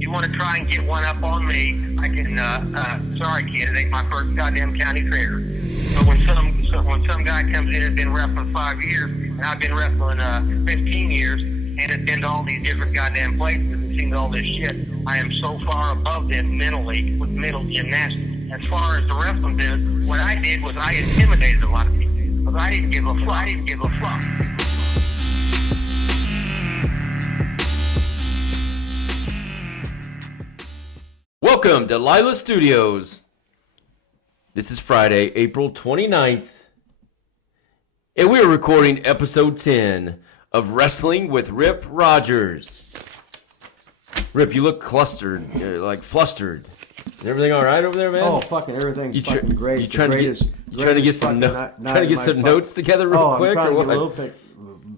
You want to try and get one up on me, I can, sorry kid, it ain't my first goddamn county fair. So when some guy comes in and been wrestling 5 years, and I've been wrestling 15 years, and have been to all these different goddamn places and seen all this shit, I am so far above them mentally with mental gymnastics. As far as the wrestling business, what I did was I intimidated a lot of people. Because I didn't give a fuck. Welcome to Lilas Studios. This is Friday, April 29th, and we are recording episode 10 of Wrestling with Rip Rogers. Rip, you look clustered, like flustered. Is everything all right over there, man? Oh, fucking everything's fucking great. You trying to get some notes together real quick, or what?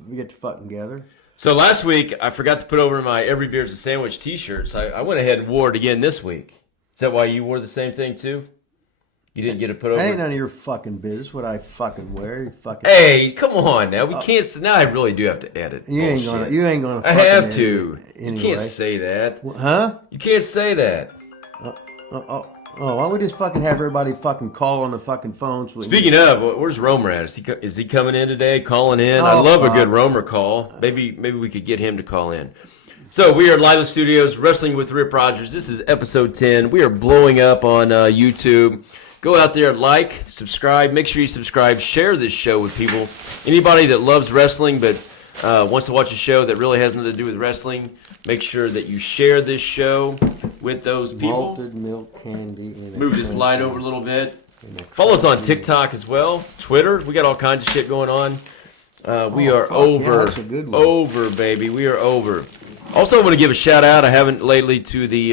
We get to fucking together. So last week I forgot to put over my Every Beer's a Sandwich T-shirts. I went ahead and wore it again this week. Is that why you wore the same thing too? You didn't get it put over? That ain't none of your fucking business what I fucking wear. You fucking. Hey, come on now. We can't. Now I really do have to edit. You ain't gonna. I have to. Anyway. You can't say that. Huh? You can't say that. Why don't we just fucking have everybody fucking call on the fucking phones? Speaking of, where's Romer at? Is he coming in today? Calling in? I love a good Romer call. Maybe we could get him to call in. So we are at Lilas Studios, Wrestling with Rip Rogers. This is episode 10. We are blowing up on YouTube. Go out there, like, subscribe. Make sure you subscribe. Share this show with people. Anybody that loves wrestling but wants to watch a show that really has nothing to do with wrestling, make sure that you share this show with those people. Malted milk candy. Move this light over a little bit. Follow us on TikTok as well. Twitter. We got all kinds of shit going on. We are over, baby. We are over. Also, I want to give a shout out. I haven't lately to the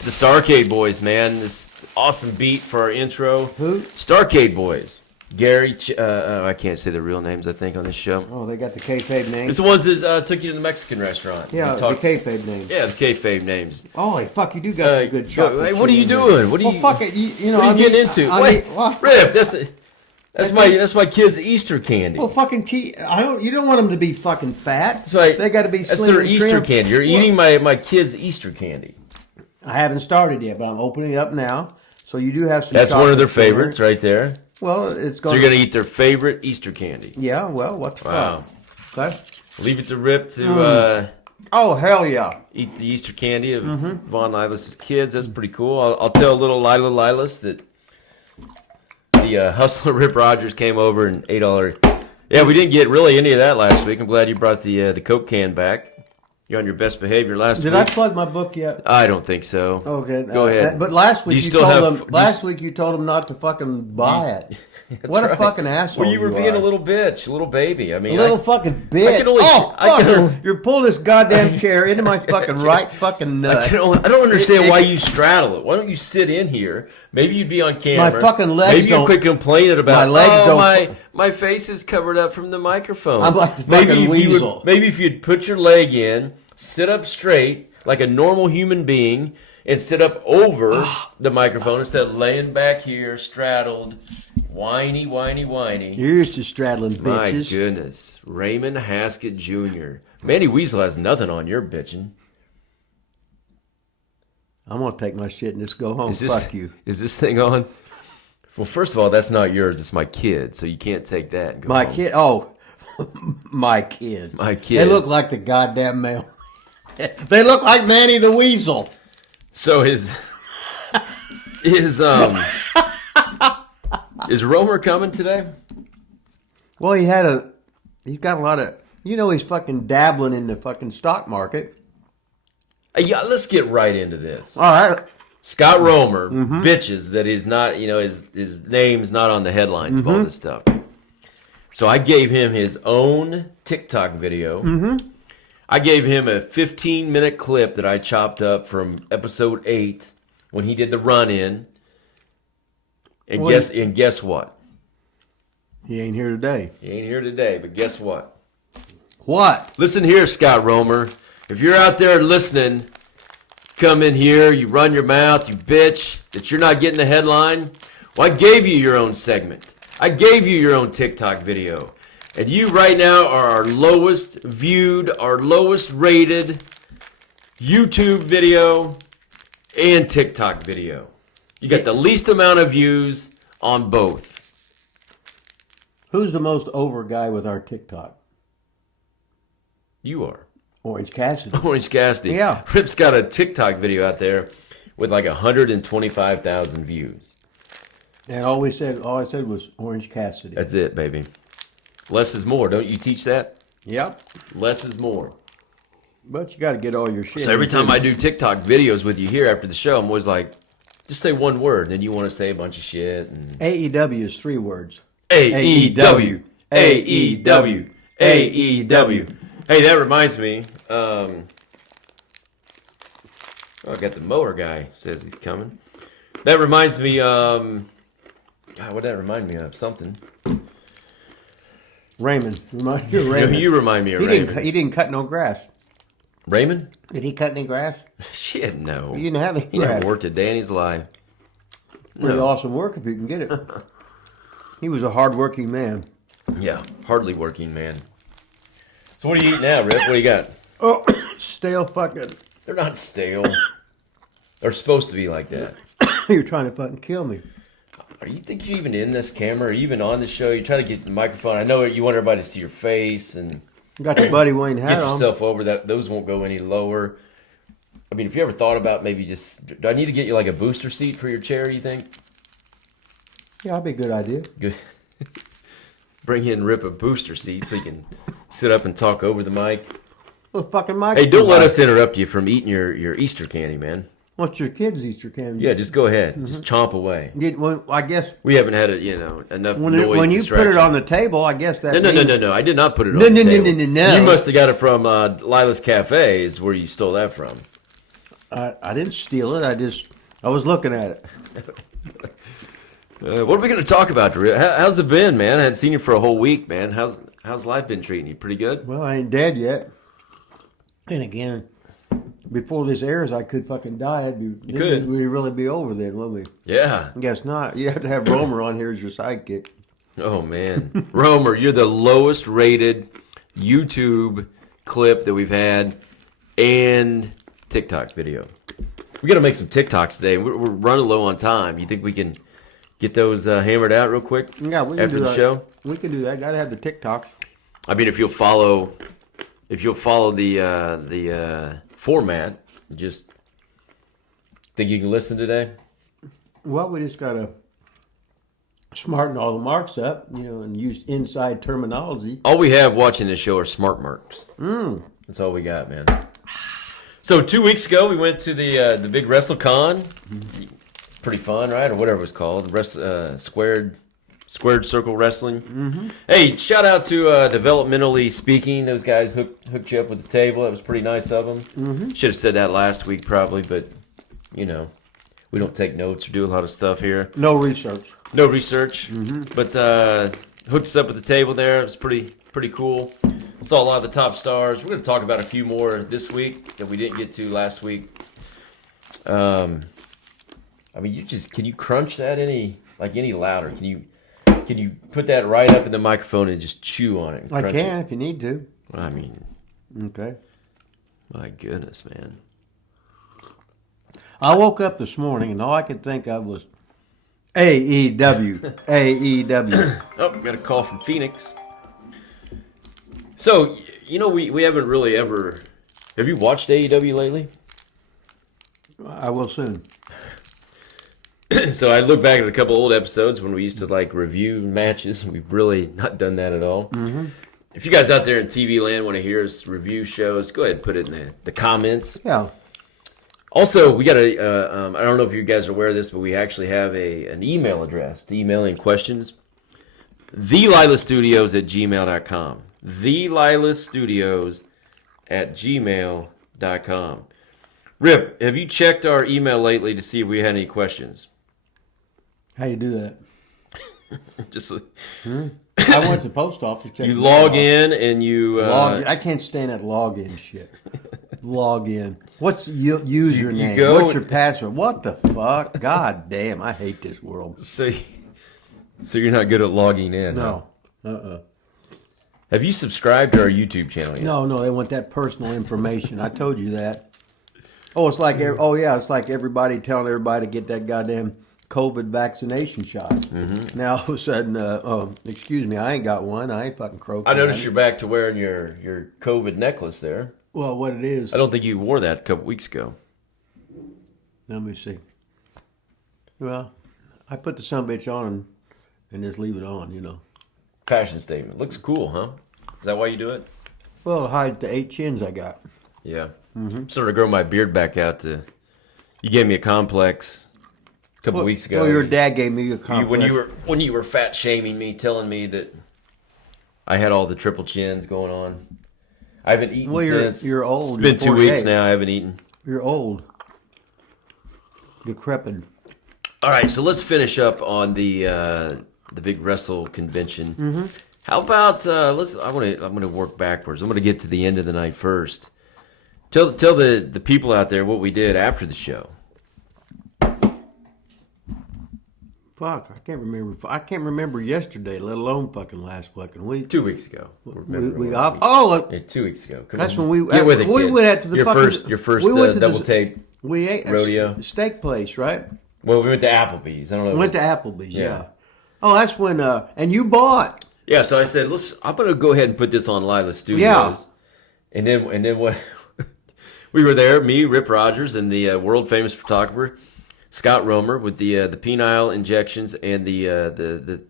Starcade Boys, man. This awesome beat for our intro. Who? Starcade Boys. Gary, I can't say their real names, I think, on this show. Oh, they got the kayfabe names? It's the ones that took you to the Mexican restaurant. Yeah, the kayfabe names. Yeah, the kayfabe names. Oh, fuck, you do got a good chocolate. Hey, what are you doing? What are you? Fuck it, you know. What are you getting into? Wait, Rip, that's my kid's Easter candy. Well, fucking you don't want them to be fucking fat. That's right. They got to be slim. That's their and Easter trim. candy. You're eating my kid's Easter candy. I haven't started yet, but I'm opening it up now. So you do have some. That's one of their favorites right there. Well, it's going. So you're gonna eat their favorite Easter candy. Yeah. Well, what the fuck? Okay. Leave it to Rip to. Oh hell yeah! Eat the Easter candy of Von Lilas' kids. That's pretty cool. I'll tell little Lilas that the hustler Rip Rogers came over and ate all her. Yeah, we didn't get really any of that last week. I'm glad you brought the Coke can back. You're on your best behavior last week. Did I plug my book yet? I don't think so. Okay, go ahead. But last week you told them not to fucking buy it. What a fucking asshole! Well, you were being a little bitch, a little baby. I mean, a little fucking bitch. You're pulling this goddamn chair into my fucking right fucking nut. I don't understand why you straddle it. Why don't you sit in here? Maybe you'd be on camera. My fucking legs Maybe you quit complaining about my legs my face is covered up from the microphone. I'm like the fucking weasel. Maybe if you'd put your leg in, sit up straight like a normal human being, and sit up over the microphone instead of laying back here, straddled, whiny. You're used to straddling bitches. My goodness. Raymond Haskett Jr. Manny Weasel has nothing on your bitching. I'm going to take my shit and just go home. Fuck you. Is this thing on? Well, first of all, that's not yours. It's my kid, so you can't take that and go my home. Kid? Oh, my kid. My kid. They look like the goddamn male. They look like Manny the Weasel. So is Romer coming today? Well, he's got a lot of, he's fucking dabbling in the fucking stock market. Yeah, let's get right into this. All right. Scott Romer bitches that he's not, his name's not on the headlines of all this stuff. So I gave him his own TikTok video. I gave him a 15-minute clip that I chopped up from episode 8 when he did the run-in. And guess what? He ain't here today. He ain't here today, but guess what? What? Listen here, Scott Romer. If you're out there listening, come in here, you run your mouth, you bitch, that you're not getting the headline. Well, I gave you your own segment. I gave you your own TikTok video. And you right now are our lowest viewed, our lowest rated YouTube video, and TikTok video. You got the least amount of views on both. Who's the most over guy with our TikTok? You are. Orange Cassidy. Orange Cassidy. Yeah. Rip's got a TikTok video out there with like 125,000 views. And all I said was Orange Cassidy. That's it, baby. Less is more. Don't you teach that? Yep. Less is more. But you got to get all your shit. So every time I do TikTok videos with you here after the show, I'm always like, just say one word. Then you want to say a bunch of shit. And... AEW is 3 words. AEW. AEW. AEW. Hey, that reminds me. I got the mower guy says he's coming. That reminds me. God, what did that remind me of? Something. Raymond. Remind you of Raymond. You remind me of Raymond. He didn't cut no grass. Raymond? Did he cut any grass? Shit, no. He didn't have any He grass. never worked a day in his life. Pretty No. awesome work if you can get it. He was a hard-working man. Yeah, hardly working, man. So what are you eating now, Rip? What do you got? Oh, stale fucking... They're not stale. They're supposed to be like that. You're trying to fucking kill me. Are you think you're even in this camera? Are you even on the show? You're trying to get the microphone. I know you want everybody to see your face and You got the Buddy Wayne get hat on. yourself over that. Those won't go any lower. I mean, if you ever thought about maybe just... Do I need to get you like a booster seat for your chair, you think? Yeah, that'd be a good idea. Good. Bring in Rip a booster seat so you can sit up and talk over the mic. Well, fucking Mike. Hey, don't let us interrupt you from eating your Easter candy, man. What's your kids' Easter candy? Yeah, just go ahead. Just chomp away. Well, I guess We haven't had enough when noise you put distraction. it on the table, I guess that No. I did not put it on No, the no, table. no. You must have got it from Lilas Cafe is where you stole that from. I didn't steal it. I was looking at it. What are we going to talk about, Drew? How's it been, man? I hadn't seen you for a whole week, man. How's life been treating you? Pretty good? Well, I ain't dead yet. And again, before this airs, I could fucking die. You could. We'd really be over then, wouldn't we? Yeah. I guess not. You have to have Romer on here as your sidekick. Oh, man. Romer, you're the lowest rated YouTube clip that we've had and TikTok video. We got to make some TikToks today. We're running low on time. You think we can get those hammered out real quick Yeah, we can after do the that. show? We can do that. Got to have the TikToks. I mean, if you'll follow the format, just think you can listen today. Well, we just got to smarten all the marks up, and use inside terminology. All we have watching this show are smart marks. That's all we got, man. So 2 weeks ago, we went to the big WrestleCon. Pretty fun, right? Or whatever it was called. Squared Circle Wrestling. Hey, shout out to Developmentally Speaking. Those guys hooked you up with the table. That was pretty nice of them. Should have said that last week probably, but, we don't take notes or do a lot of stuff here. No research. No research. But hooked us up with the table there. It was pretty cool. Saw a lot of the top stars. We're going to talk about a few more this week that we didn't get to last week. I mean, can you crunch that any louder? Can you put that right up in the microphone and just chew on it? And I crunch can it? if you need to. I mean, Okay. my goodness, man. I woke up this morning and all I could think of was AEW, AEW. Oh, got a call from Phoenix. So, we haven't really ever... Have you watched AEW lately? I will soon. So I look back at a couple old episodes when we used to review matches. We've really not done that at all. If you guys out there in TV land want to hear us review shows, go ahead and put it in the comments. Yeah. Also, we got I don't know if you guys are aware of this, but we actually have an email address to email in questions. thelilasstudios@gmail.com. thelilasstudios@gmail.com. Rip, have you checked our email lately to see if we had any questions? How you do that? Just I went to the post office. Check you the log mail. in and you I can't stand that login shit. Log in. What's your username? go What's your password? What the fuck? God damn! I hate this world. so you're not good at logging in. No. Huh? Have you subscribed to our YouTube channel yet? No. They want that personal information. I told you that. Oh, it's like it's like everybody telling everybody to get that goddamn COVID vaccination shot. Mm-hmm. Now all of a sudden, excuse me, I ain't got one. I ain't fucking croaking. I noticed you're back to wearing your COVID necklace there. Well, what it is? I don't think you wore that a couple weeks ago. Let me see. Well, I put the sumbitch on and just leave it on, you know. Fashion statement. Looks cool, huh? Is that why you do it? Well, hide the 8 chins I got. Yeah. Mm-hmm. Sort of grow my beard back out to. You gave me a complex a couple weeks ago. Well, your dad gave me a complex. When you were fat shaming me, telling me that I had all the triple chins going on. I haven't eaten since. You're old. It's been 2 weeks now. I haven't eaten. You're old. Decrepit. All right, so let's finish up on the big wrestle convention. Mm-hmm. How about I'm gonna work backwards. I'm gonna get to the end of the night first. Tell the people out there what we did after the show. Fuck, I can't remember. I can't remember yesterday, let alone fucking last fucking week. 2 weeks ago. 2 weeks ago. That's when we get with it. We went out to the your first double tape. We ate rodeo steak place, right? Well, we went to Applebee's. I don't know. We went to Applebee's. Yeah. Oh, that's when. And you bought. Yeah, so I said, I'm going to go ahead and put this on Lilas Studios. Yeah. And then what? We were there, me, Rip Rogers, and the world famous photographer Scott Romer with the penile injections and the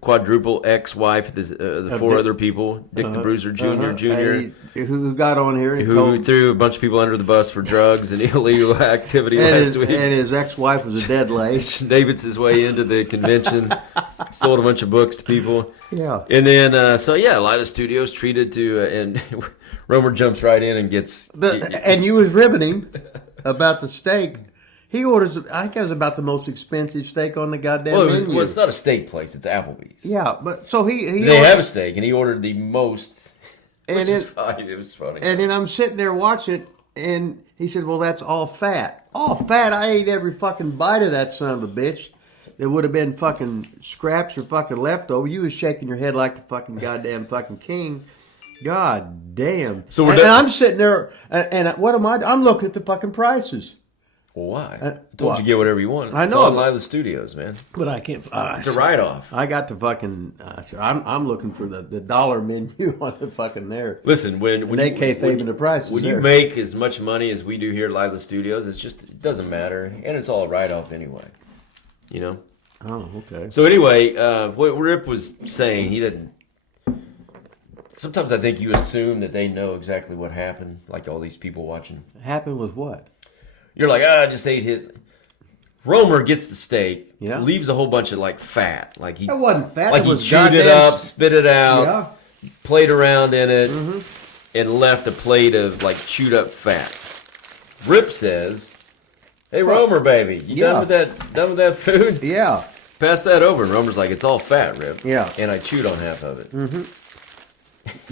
quadruple ex-wife, the 4 other people, Dick the Bruiser Jr., who got on here and who threw a bunch of people under the bus for drugs and illegal activity last week. And his ex-wife was a dead lace. David's his way into the convention, sold a bunch of books to people. Yeah. And then, Lilas Studios treated to, and Romer jumps right in and gets... and you was riveting about the steak. He orders, I think it was about the most expensive steak on the goddamn menu. Well, it's not a steak place, it's Applebee's. Yeah, but so they have a steak, and he ordered the most, which is fine. It was funny. And then I'm sitting there watching it, and he said, well, that's all fat. All fat? I ate every fucking bite of that son of a bitch. It would have been fucking scraps or fucking leftover. You was shaking your head like the fucking goddamn fucking king. God damn. So and I'm sitting there, and what am I? I'm looking at the fucking prices. Well, why? I told you get whatever you want. I know. It's on Lilas Studios, man. But I can't. It's a write-off. I got the fucking. So I'm looking for the dollar menu on the fucking there. Listen, when they kayfabing the prices. When you make as much money as we do here at Lilas Studios, it doesn't matter, and it's all a write-off anyway. You know. Oh, okay. So anyway, what Rip was saying, he didn't. Sometimes I think you assume that they know exactly what happened, like all these people watching. Happened with what? You're like, I just ate it. Romer gets the steak, yeah. Leaves a whole bunch of fat. Like it wasn't fat. Like it was he chewed it up, spit it out, played around in it, and left a plate of chewed up fat. Rip says, "Hey Romer, baby, you done with that food? Yeah. Pass that over." And Romer's like, "It's all fat, Rip." Yeah. And I chewed on half of it. Mm-hmm.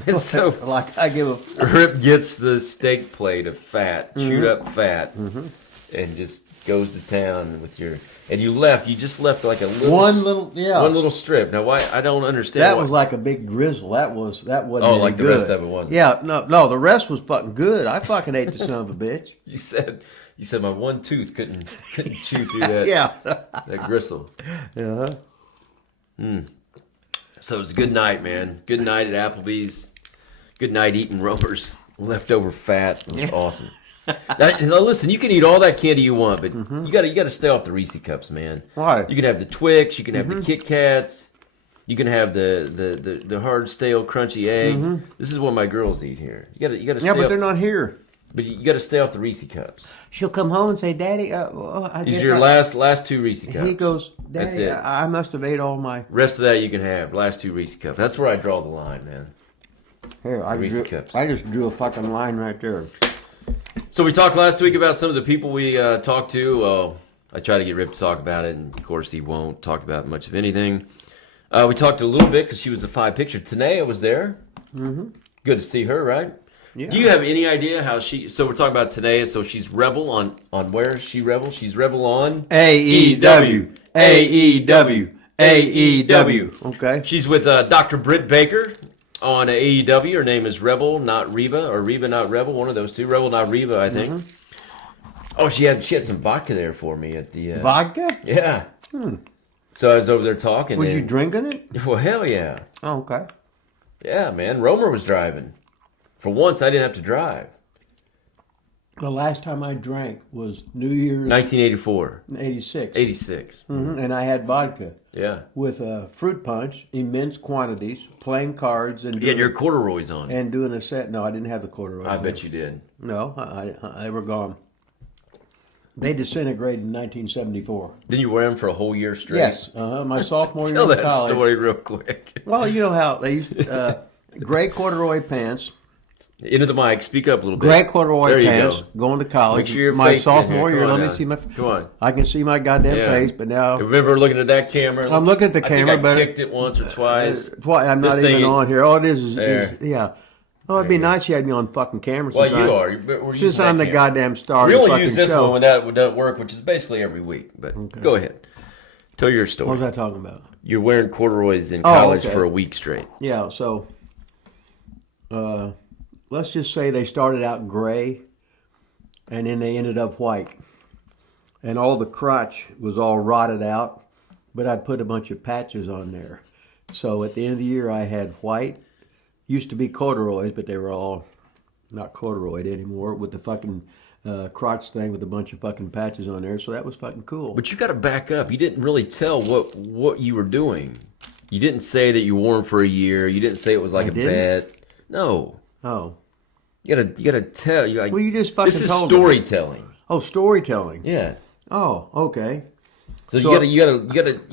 And so, I give a Rip gets the steak plate of fat, chewed up fat, and just goes to town with your. And you just left like a little one little strip. Now, why? I don't understand. That was like a big drizzle. That wasn't. Oh, like good. The rest of it wasn't. Yeah, no, the rest was fucking good. I fucking ate the son of a bitch. You said my one tooth couldn't chew through that. That gristle. Yeah. So it was a good night, man. Good night at Applebee's. Good night eating Romer's leftover fat. It was awesome. Now listen, you can eat all that candy you want, but you gotta stay off the Reese cups, man. Why? You can have the Twix, you can have the Kit Kats, you can have the hard, stale, crunchy eggs. This is what my girls eat here. You gotta. Stay but they're not here. But you got to stay off the Reese cups. She'll come home and say, "Daddy, these are your last 2 Reese cups." He goes, "Daddy, that's it. I must have ate all my." Rest of that you can have. Last 2 Reese cups. That's where I draw the line, man. Here, I just drew a fucking line right there. So we talked last week about some of the people we talked to. Well, I tried to get Rip to talk about it, and of course he won't talk about much of anything. We talked a little bit because she was a 5-picture. Tanea was there. Good to see her, right? Yeah. Do you have any idea how she... So we're talking about Tanea. So she's Rebel on where is she Rebel? She's Rebel on... AEW. Okay. She's with Dr. Britt Baker on AEW. Her name is Rebel, not Reba, or Reba, not Rebel. One of those two. Rebel, not Reba, I think. Oh, she had some vodka there for me at the Vodka? Yeah. So I was over there talking. Was you drinking it? Well, hell yeah. Oh, okay. Yeah, man. Romer was driving. For once, I didn't have to drive. The last time I drank was New Year's 1984. 86. 86. And I had vodka. Yeah. With fruit punch, immense quantities, playing cards, and You had your corduroys on. and doing a set. No, I didn't have the corduroys. I bet you did. No, they were gone. They disintegrated in 1974. Didn't you wear them for a whole year straight? Yes, my sophomore year Tell in that college. story real quick. Well, you know how they used gray corduroy pants. Into the mic. Speak up a little bit. Gray corduroy There you pants. go. Going to college. Make sure your my face in sophomore here. year. Come on Let me now. see my. Come on. I can see my goddamn Yeah. face, but now I remember looking at that camera. I'm looking at the camera, I think I but kicked it once or twice. I'm not This even thing- on here. All it is There. yeah. Oh, it'd be nice you had me on fucking camera. Well, since you I'm- are. We're Since using I'm that the camera. goddamn star We of the only fucking use this show. one when that doesn't work, which is basically every week. But go ahead. Tell your What story. was I talking about? You're wearing corduroys in college okay. for a week straight. Yeah, so let's just say they started out gray and then they ended up white. And all the crotch was all rotted out, but I put a bunch of patches on there. So at the end of the year, I had white. Used to be corduroys, but they were all not corduroyed anymore with the fucking crotch thing with a bunch of fucking patches on there. So that was fucking cool. But you got to back up. You didn't really tell what you were doing. You didn't say that you wore them for a year. You didn't say it was like a didn't? bet. No. Oh. You gotta tell. You like. Well, you just fucking This is told me. storytelling. Oh, storytelling. Yeah. Oh, okay. So, So- you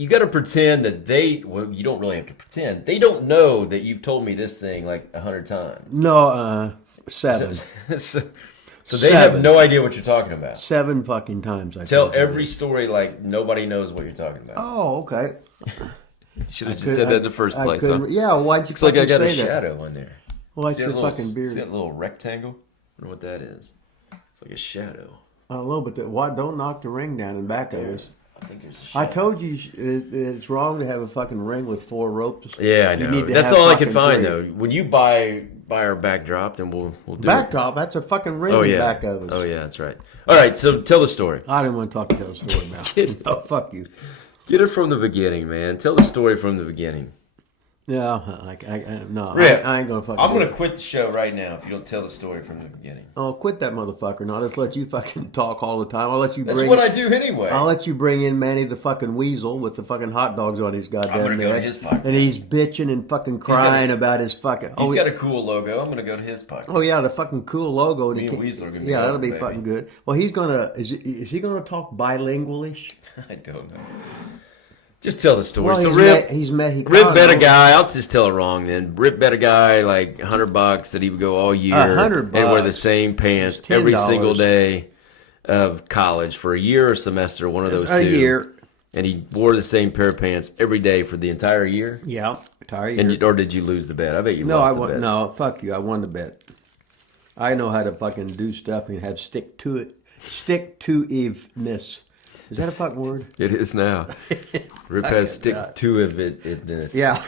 gotta pretend that they. Well, you don't really have to pretend. They don't know that you've told me this thing like 100 times. No, 7. So they have no idea what you're talking about. 7 fucking times. I Tell told you every that. story like nobody knows what you're talking about. Oh, okay. Should have just said that in the first place, huh? Yeah, why'd you Looks like I got a say that? shadow on there. Well, that's See your that little, fucking beard. See that little rectangle? I wonder what that is. It's like a shadow. I don't know, but why don't knock the ring down in back of us? I think there's a shadow. I told you it's wrong to have a fucking ring with 4 ropes. Yeah, I You know. need to That's have all I can fucking find 3. though. When you buy our backdrop, then we'll do it. Backdrop, that's a fucking ring Oh in yeah. back of us. Oh yeah, that's right. All right, so tell the story. I didn't want to talk to the story now. No, fuck you. Get it from the beginning, man. Tell the story from the beginning. No, no, Rip, I ain't gonna fucking. I'm do gonna it. quit the show right now if you don't tell the story from the beginning. Oh, quit that motherfucker! And I'll just let you fucking talk all the time. I'll let you. That's what I do anyway. I'll let you bring in Manny the fucking weasel with the fucking hot dogs on his goddamn I'm gonna neck. go to his podcast. And he's bitching and fucking crying about his fucking. He's got a cool logo. I'm gonna go to his podcast. Oh yeah, the fucking cool logo. Me and Weasel are gonna be Yeah, that'll going, be baby. fucking good. Well, he's gonna. Is he gonna talk bilingualish? I don't know. Just tell the story. Well, So he's Mexicano. Rip bet a guy. I'll just tell it wrong then. Rip bet a guy like $100 that he would go all year $100 and wear the same pants It's every $10. single day of college for a year or semester, one of those A two. year. And he wore the same pair of pants every day for the entire year. Yeah, entire year. And or did you lose the bet? I bet you No, lost I the won. bet. No, fuck you. I won the bet. I know how to fucking do stuff and have stick to it. Stick to iveness. Is that a fucking word? It is now. Rip has stick to it. Yeah,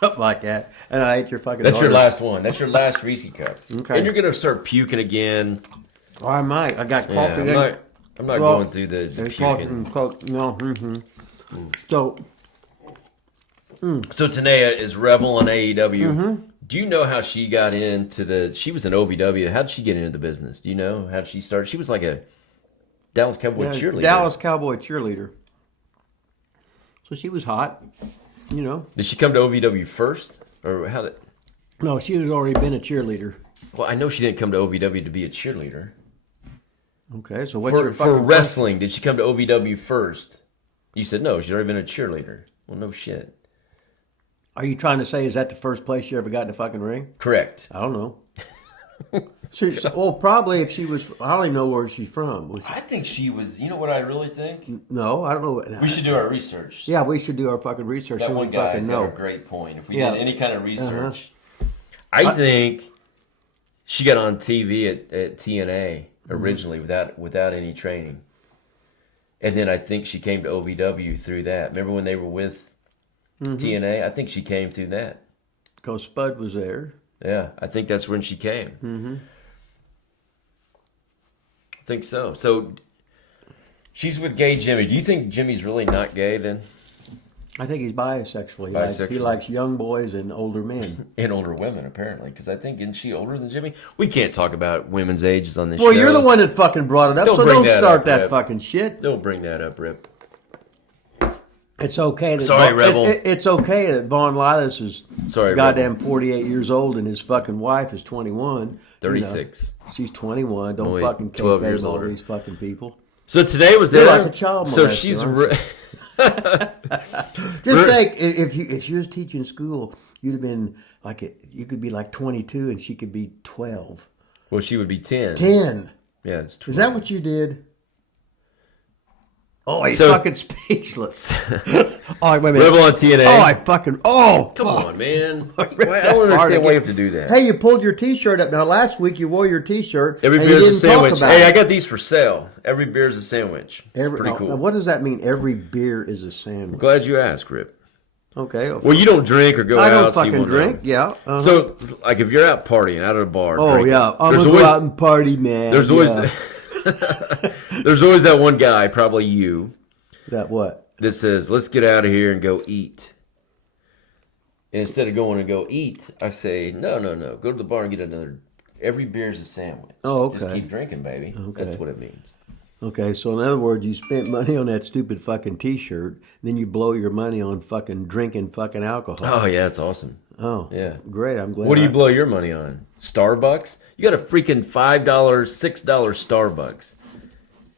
something like that. And I ate your fucking. That's your order. last one. That's your last Reese cup. Okay. And you're gonna start puking again. Oh, I might. I got Yeah, coffee. I'm not Well, going through the There's puking. coffee. No. So So Tanea is Rebel on AEW. Mm-hmm. Do you know how she got into the? She was an OVW. How did she get into the business? Do you know how she started? She was like a Dallas Cowboy cheerleader. Dallas Cowboy cheerleader. So she was hot, you know. Did she come to OVW first, or how did? No, she had already been a cheerleader. Well, I know she didn't come to OVW to be a cheerleader. Okay, so what's your For fucking wrestling, did she come to OVW first? You said no. She'd already been a cheerleader. Well, no shit. Are you trying to say is that the first place you ever got in the fucking ring? Correct. I don't know. Well, probably if she was. I don't even know where she's from. Was she- I think she was. You know what I really think? No, I don't know. We should do our research. Yeah, we should do our fucking research. That so one we fucking guy's got a know. great point. If we Yeah. did any kind of research, I think she got on TV at TNA originally without any training, and then I think she came to OVW through that. Remember when they were with TNA? I think she came through that. Because Spud was there. Yeah, I think that's when she came. I think so. So She's with gay Jimmy. Do you think Jimmy's really not gay then? I think he's bisexual. Bisexual. He likes young boys and older men. And older women, apparently. Because I think, isn't she older than Jimmy? We can't talk about women's ages on this show. Well, you're the one that fucking brought it up, so don't start that fucking shit. Don't bring that up, Rip. It's okay. Rebel. It's okay that Vaughn Lilas is goddamn 48 years old and his fucking wife is 21. 36. You know, she's 21. Don't only fucking 12 years all older. These fucking people. So today was there. You're like a child molester. So she's... Just think, if you was teaching school, you'd have been like you could be like 22 and she could be 12. Well, she would be 10. 10. Yeah, it's 12. Is that what you did? Oh, he's fucking speechless. Oh, wait a minute. Rebel on TNA. Oh, I fucking... Oh, come on, man. I don't understand why you have to do that. Hey, you pulled your T-shirt up. Now, last week you wore your T-shirt. Every beer's a sandwich. Hey, I got these for sale. Every beer's a sandwich. Pretty cool. What does that mean? Every beer is a sandwich. Glad you asked, Rip. Okay. Well, you don't drink or go out. I don't fucking drink. Yeah. Uh-huh. So, like, if you're out partying, out at a bar. Oh, drinking, yeah. I'm going to go out and party, man. There's always... there's always that one guy, probably you. That what? That says, let's get out of here and go eat. And instead of going to go eat, I say, no. Go to the bar and get another. Every beer's a sandwich. Oh, okay. Just keep drinking, baby. Okay. That's what it means. Okay, so in other words, you spent money on that stupid fucking T-shirt, then you blow your money on fucking drinking fucking alcohol. Oh, yeah, it's awesome. Oh, yeah. Great, I'm glad. What do you blow your money on? Starbucks? You got a freaking $5, $6 Starbucks.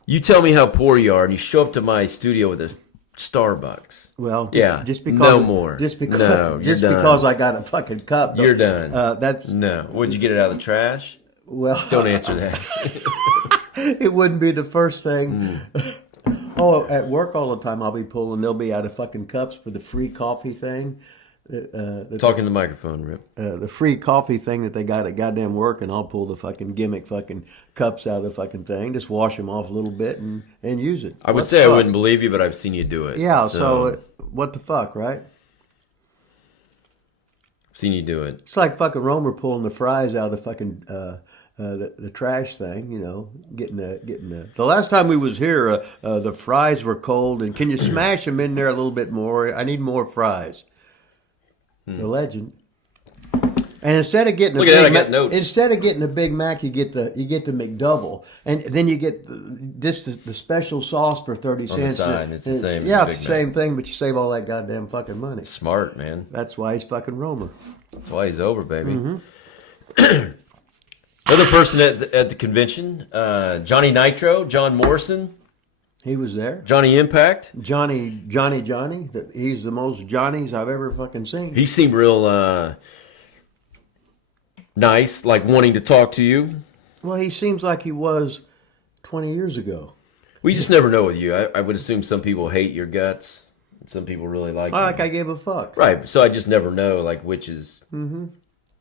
You tell me how poor you are, and you show up to my studio with a Starbucks. Well, just because no more. Just because, done. because I got a fucking cup. You're done. That's no. Would you get it out of the trash? Well, don't answer that. It wouldn't be the first thing. Oh, at work all the time I'll be pulling. They'll be out of fucking cups for the free coffee thing. Talking to the microphone, Rip. The free coffee thing that they got at goddamn work, and I'll pull the fucking gimmick fucking cups out of the fucking thing, just wash them off a little bit and use it. I would say I wouldn't believe you, but I've seen you do it. Yeah, so what the fuck, right? I've seen you do it. It's like fucking Romer pulling the fries out of the fucking the trash thing, you know, getting the. The last time we was here, the fries were cold, and can you smash them in there a little bit more? I need more fries. The legend. And instead of getting instead of getting a Big Mac, you get the McDouble, and then you get the special sauce for 30 cents. On the side, it's the same. Yeah, it's the same thing, but you save all that goddamn fucking money. Smart, man. That's why he's fucking Romer. That's why he's over, baby. Mm-hmm. Other person at the convention, Johnny Nitro, John Morrison. He was there. Johnny Impact. Johnny. He's the most Johnnies I've ever fucking seen. He seemed real nice, like wanting to talk to you. Well, he seems like he was 20 years ago. We just never know with you. I would assume some people hate your guts, and some people really like you. Like I gave a fuck. Right. So I just never know, like, which is going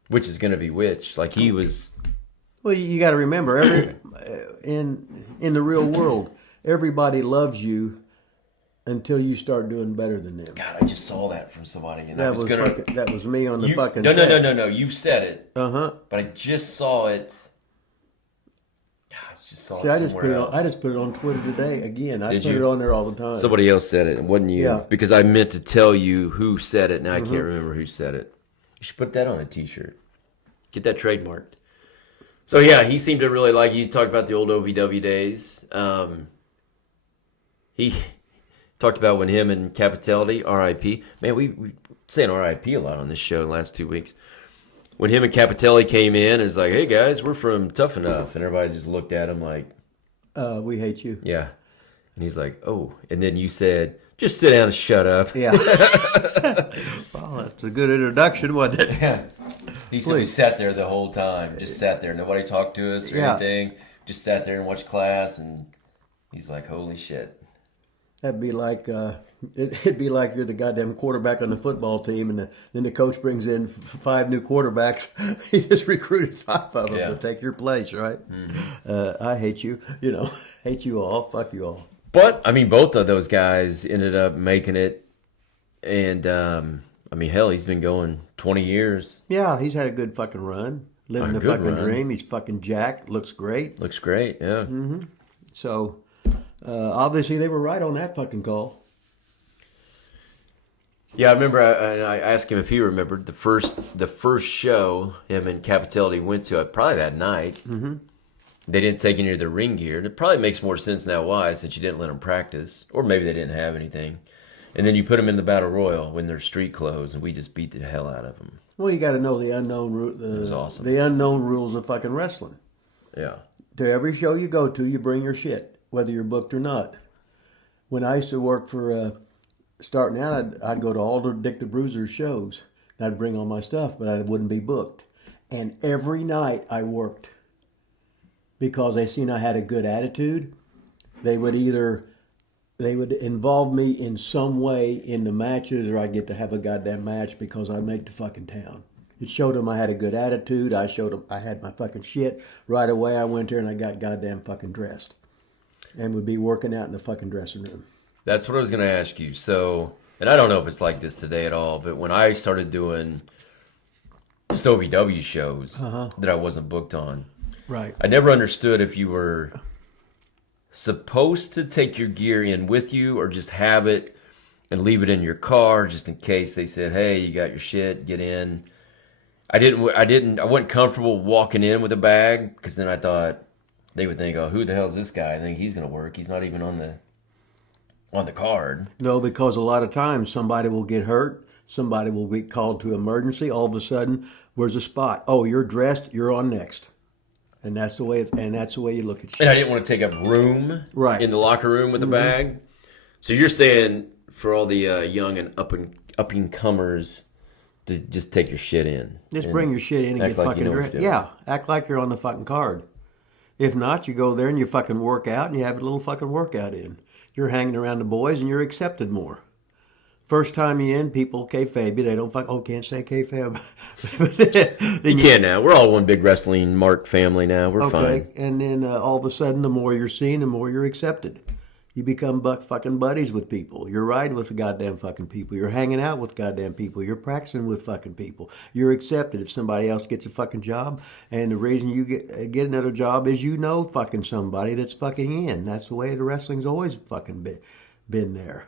to be which. Like, he was... Well, you got to remember, in the real world, everybody loves you until you start doing better than them. God, I just saw that from somebody, and that was me on the fucking. No. You said it. But I just saw it. God, I just saw it somewhere else. I just put it on Twitter today again. I put it on there all the time. Somebody else said it. It wasn't you. Yeah. Because I meant to tell you who said it. Now I can't remember who said it. You should put that on a T-shirt. Get that trademarked. So yeah, he seemed to really like you. Talked about the old OVW days. He talked about when him and Capitelli, R.I.P. Man, we saying R.I.P. a lot on this show the last 2 weeks. When him and Capitelli came in, it's like, hey guys, we're from Tough Enough, and everybody just looked at him like, we hate you. Yeah, and he's like, oh, and then you said, just sit down and shut up. Yeah. Well, that's a good introduction, wasn't it? Yeah. He said we sat there the whole time, just sat there. Nobody talked to us or anything. Just sat there and watched class, and he's like, holy shit. That'd be like it'd be like you're the goddamn quarterback on the football team, and then the coach brings in 5 new quarterbacks. He just recruited 5 of them to take your place, right? Mm-hmm. I hate you. You know, hate you all. Fuck you all. But I mean, both of those guys ended up making it, and I mean, hell, he's been going 20 years. Yeah, he's had a good fucking run. Living the fucking dream. He's fucking jacked. Looks great. Looks great, yeah. Mm-hmm. So, Obviously, they were right on that fucking call. Yeah, I remember. I asked him if he remembered the first show him and Capitelli went to. Probably that night. Mm-hmm. They didn't take any of their ring gear. It probably makes more sense now why, since you didn't let them practice, or maybe they didn't have anything. And then you put them in the Battle Royal when they're street clothes, and we just beat the hell out of them. Well, you got to know the unknown It was awesome. The unknown rules of fucking wrestling. Yeah. To every show you go to, you bring your shit, whether you're booked or not. When I used to work for starting out, I'd go to all the Dick the Bruiser's shows. And I'd bring all my stuff, but I wouldn't be booked. And every night I worked because they seen I had a good attitude. They would involve me in some way in the matches, or I'd get to have a goddamn match because I'd make the fucking town. It showed them I had a good attitude. I showed them I had my fucking shit. Right away I went there and I got goddamn fucking dressed. And would be working out in the fucking dressing room. That's what I was going to ask you. So, and I don't know if it's like this today at all, but when I started doing Stovey W shows that I wasn't booked on, right, I never understood if you were supposed to take your gear in with you or just have it and leave it in your car just in case they said, hey, you got your shit, get in. I wasn't comfortable walking in with a bag because then I thought they would think, oh, who the hell is this guy? I think he's going to work. He's not even on the card. No, because a lot of times somebody will get hurt. Somebody will be called to emergency. All of a sudden, where's a spot? Oh, you're dressed. You're on next. And that's the way. You look at shit. And I didn't want to take up room in the locker room with the bag. So you're saying for all the young and up and comers to just take your shit in. Just bring your shit in and get fucking dressed. Yeah, act like you're on the fucking card. If not, you go there and you fucking work out and you have a little fucking workout in. You're hanging around the boys and you're accepted more. First time you in, people kayfabe you. They don't can't say kayfabe. You can now. We're all one big wrestling Mark family now. We're fine. And then all of a sudden, the more you're seen, the more you're accepted. You become fucking buddies with people. You're riding with the goddamn fucking people. You're hanging out with goddamn people. You're practicing with fucking people. You're accepted if somebody else gets a fucking job. And the reason you get another job is you know fucking somebody that's fucking in. That's the way the wrestling's always fucking been there.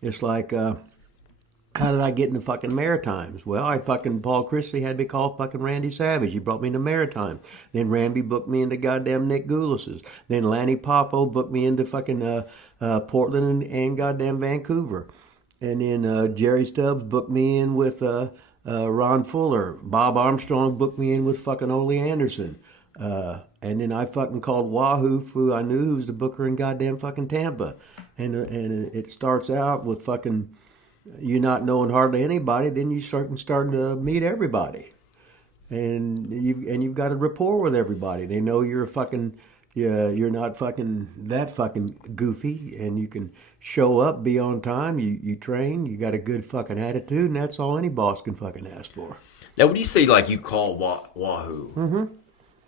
It's like, how did I get in the fucking Maritimes? Well, Paul Christie had me call fucking Randy Savage. He brought me into Maritime. Then Randy booked me into goddamn Nick Goulas's. Then Lanny Poffo booked me into fucking Portland and goddamn Vancouver. And then Jerry Stubbs booked me in with Ron Fuller. Bob Armstrong booked me in with fucking Ole Anderson. And then I fucking called Wahoo, who I knew who was the booker in goddamn fucking Tampa. And it starts out with fucking you not knowing hardly anybody, then you starting to meet everybody, and you've got a rapport with everybody. They know you're you're not fucking that fucking goofy, and you can show up, be on time. You train, you got a good fucking attitude, and that's all any boss can fucking ask for. Now, when you say like you call Wahoo,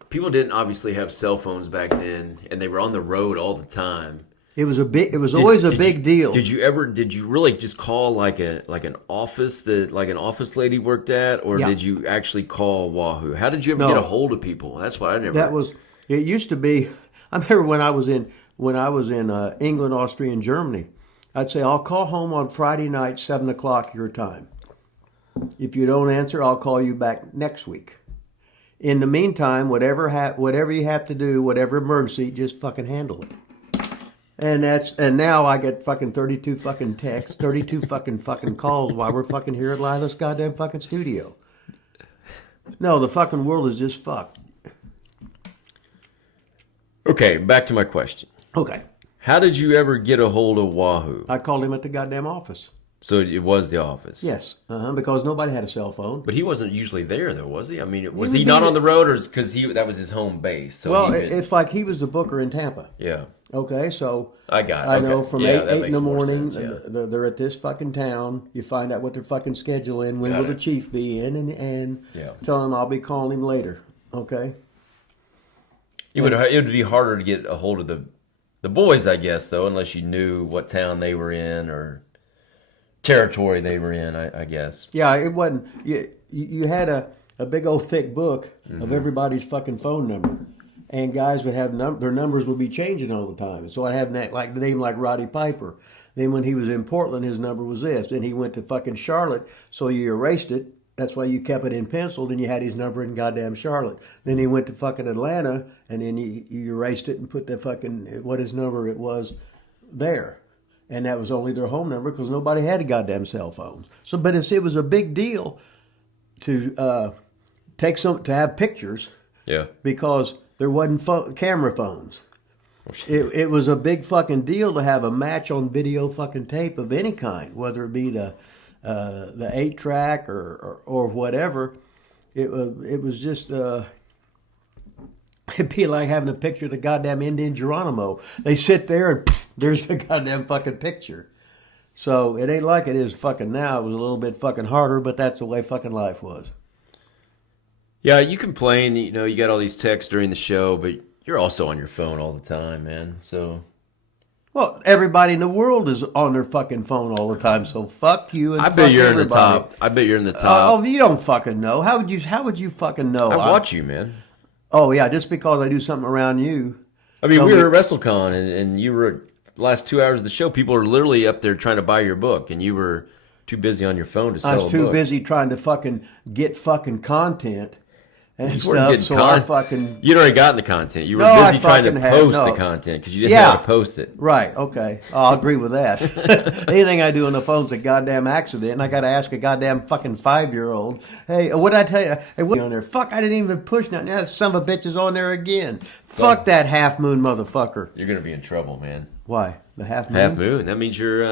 people didn't obviously have cell phones back then, and they were on the road all the time. It was always a big deal. Did you really just call like an office that like an office lady worked at, or did you actually call Wahoo? How did you ever get a hold of people? That's what I never. It used to be. I remember when I was in England, Austria, and Germany. I'd say I'll call home on Friday night, 7:00 your time. If you don't answer, I'll call you back next week. In the meantime, whatever you have to do, whatever emergency, just fucking handle it. And now I get fucking 32 fucking texts, 32 fucking calls while we're fucking here at Lilas goddamn fucking studio. No, the fucking world is just fucked. Okay, back to my question. Okay. How did you ever get a hold of Wahoo? I called him at the goddamn office. So it was the office? Yes, because nobody had a cell phone. But he wasn't usually there, though, was he? I mean, was he not on the road, or because that was his home base? So it's like he was the booker in Tampa. Yeah. Okay, so I got it. I know from 8 in the morning, sense, they're at this fucking town. You find out what their fucking schedule is. When will the chief be in, and tell him I'll be calling him later. Okay. It would be harder to get a hold of the boys, I guess, though, unless you knew what town they were in or territory they were in, I guess. Yeah, it wasn't. You had a big old thick book of everybody's fucking phone number. and guys would have their numbers would be changing all the time. So I'd have like the name like Roddy Piper. Then when he was in Portland, his number was this. Then he went to fucking Charlotte, so you erased it. That's why you kept it in pencil. Then you had his number in goddamn Charlotte. Then he went to fucking Atlanta, and then you erased it and put the fucking what his number it was there. And that was only their home number because nobody had goddamn cell phones. So, but it was a big deal to to have pictures. Yeah. Because there wasn't camera phones. It was a big fucking deal to have a match on video fucking tape of any kind, whether it be the 8-track or whatever. It was just it'd be like having a picture of the goddamn Indian Geronimo. They sit there and there's the goddamn fucking picture. So it ain't like it is fucking now. It was a little bit fucking harder, but that's the way fucking life was. Yeah, you complain, you got all these texts during the show, but you're also on your phone all the time, man. So, well, everybody in the world is on their fucking phone all the time. So fuck you. And I bet you're everybody. in the top. I bet you're in the top. You don't fucking know. How would you fucking know? I watch you, man. Oh yeah, just because I do something around you. I mean, we were at WrestleCon, and you were the last 2 hours of the show. People are literally up there trying to buy your book, and you were too busy on your phone to sell a book. I was too busy trying to fucking get fucking content. And you weren't getting content. You'd already gotten the content. You were busy trying to post the content because you didn't know how to post it. Right, okay. I'll agree with that. Anything I do on the phone's a goddamn accident, and I got to ask a goddamn fucking 5-year-old, hey, what'd I tell you? Hey, what on there? Fuck, I didn't even push nothing. Now some of a bitch is on there again. Fuck that half moon motherfucker. You're going to be in trouble, man. Why? The half moon? Half moon. That means you're...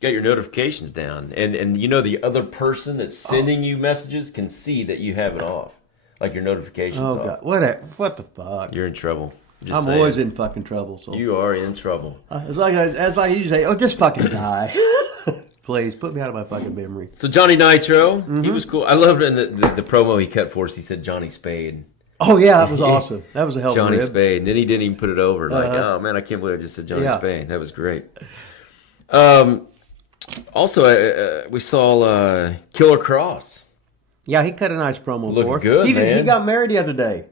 got your notifications down. And the other person that's sending you messages can see that you have it off. Like your notifications off. God. What the fuck? You're in trouble. I'm saying. Always in fucking trouble. So. You are in trouble. It's like you say, just fucking die. Please, put me out of my fucking memory. So Johnny Nitro, he was cool. I loved in the promo he cut for us. He said Johnny Spade. Oh, yeah, that was awesome. That was a hell of a Johnny rib. Spade. And then he didn't even put it over. Like, oh, man, I can't believe I just said Johnny Spade. That was great. Also, we saw Killer Kross. Yeah, he cut a nice promo Looking for good, man. He got married the other day.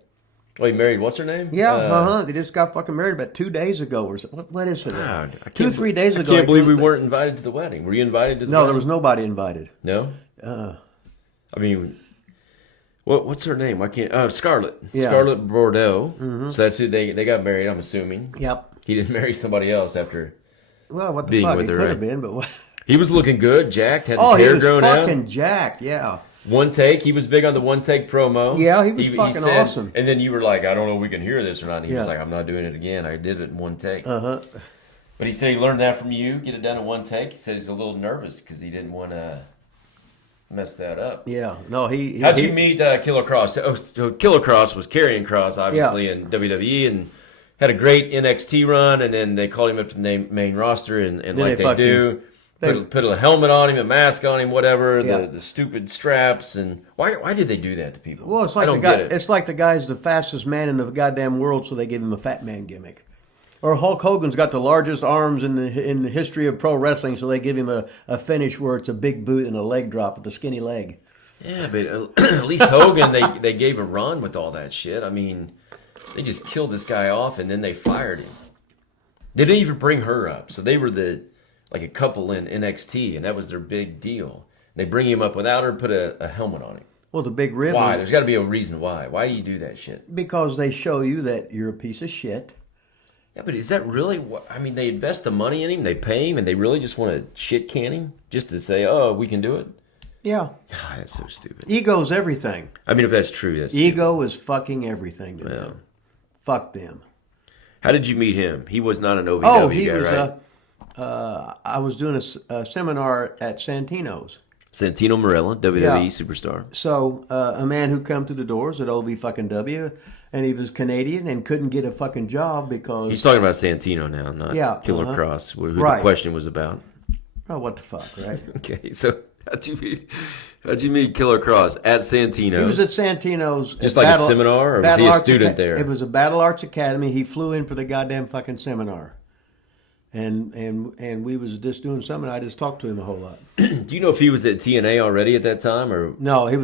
Oh, he married, what's her name? Yeah, They just got fucking married about 2 days ago. Or something. What is it? God, 3 days ago. I can't believe we weren't invited to the wedding. Were you invited to the wedding? No, there was nobody invited. No? I mean, what's her name? I can't. Scarlett. Yeah. Scarlett Bordeaux. Mm-hmm. So that's who they got married, I'm assuming. Yep. He didn't marry somebody else after what the being fuck? with He her. could have been, but what? He was looking good, jacked, had his hair grown out. Oh, he was fucking jacked, yeah. One take. He was big on the one take promo. Yeah, he was fucking awesome. And then you were like, I don't know if we can hear this or not. And he was like, I'm not doing it again. I did it in one take. Uh-huh. But he said he learned that from you, get it done in one take. He said he's a little nervous because he didn't want to mess that up. Yeah. No, How'd you meet Killer Kross? Oh, so Killer Kross was Karrion Kross, obviously, in WWE, and had a great NXT run, and then they called him up to the main roster, and like they do... Put a helmet on him, a mask on him, whatever. Yeah. The stupid straps, and why did they do that to people? Well, it's like It's like the guy's the fastest man in the goddamn world, so they give him a fat man gimmick. Or Hulk Hogan's got the largest arms in the history of pro wrestling, so they give him a finish where it's a big boot and a leg drop with a skinny leg. Yeah, but at least Hogan they gave a run with all that shit. I mean, they just killed this guy off and then they fired him. They didn't even bring her up, so they were like a couple in NXT, and that was their big deal. They bring him up without her, put a helmet on him. Well, the big rib. Why? There's got to be a reason why. Why do you do that shit? Because they show you that you're a piece of shit. Yeah, but is that really what... I mean, they invest the money in him, they pay him, and they really just want to shit can him? Just to say, oh, we can do it? Yeah. God, that's so stupid. Ego's everything. I mean, if that's true, that's Ego is fucking everything to them. Fuck them. How did you meet him? He was not an OVW guy, right? I was doing a seminar at Santino's. Santino Marella, WWE superstar. So a man who come through the doors at OV fucking W, and he was Canadian and couldn't get a fucking job because... He's talking about Santino now, not Killer Kross, who the question was about. Oh, what the fuck, right? Okay, so how'd you meet Killer Kross? At Santino's? He was at Santino's. Just like a seminar, or was he a student there? It was a Battle Arts Academy. He flew in for the goddamn fucking seminar. And we was just doing something. I just talked to him a whole lot. Do you know if he was at TNA already at that time, or no? He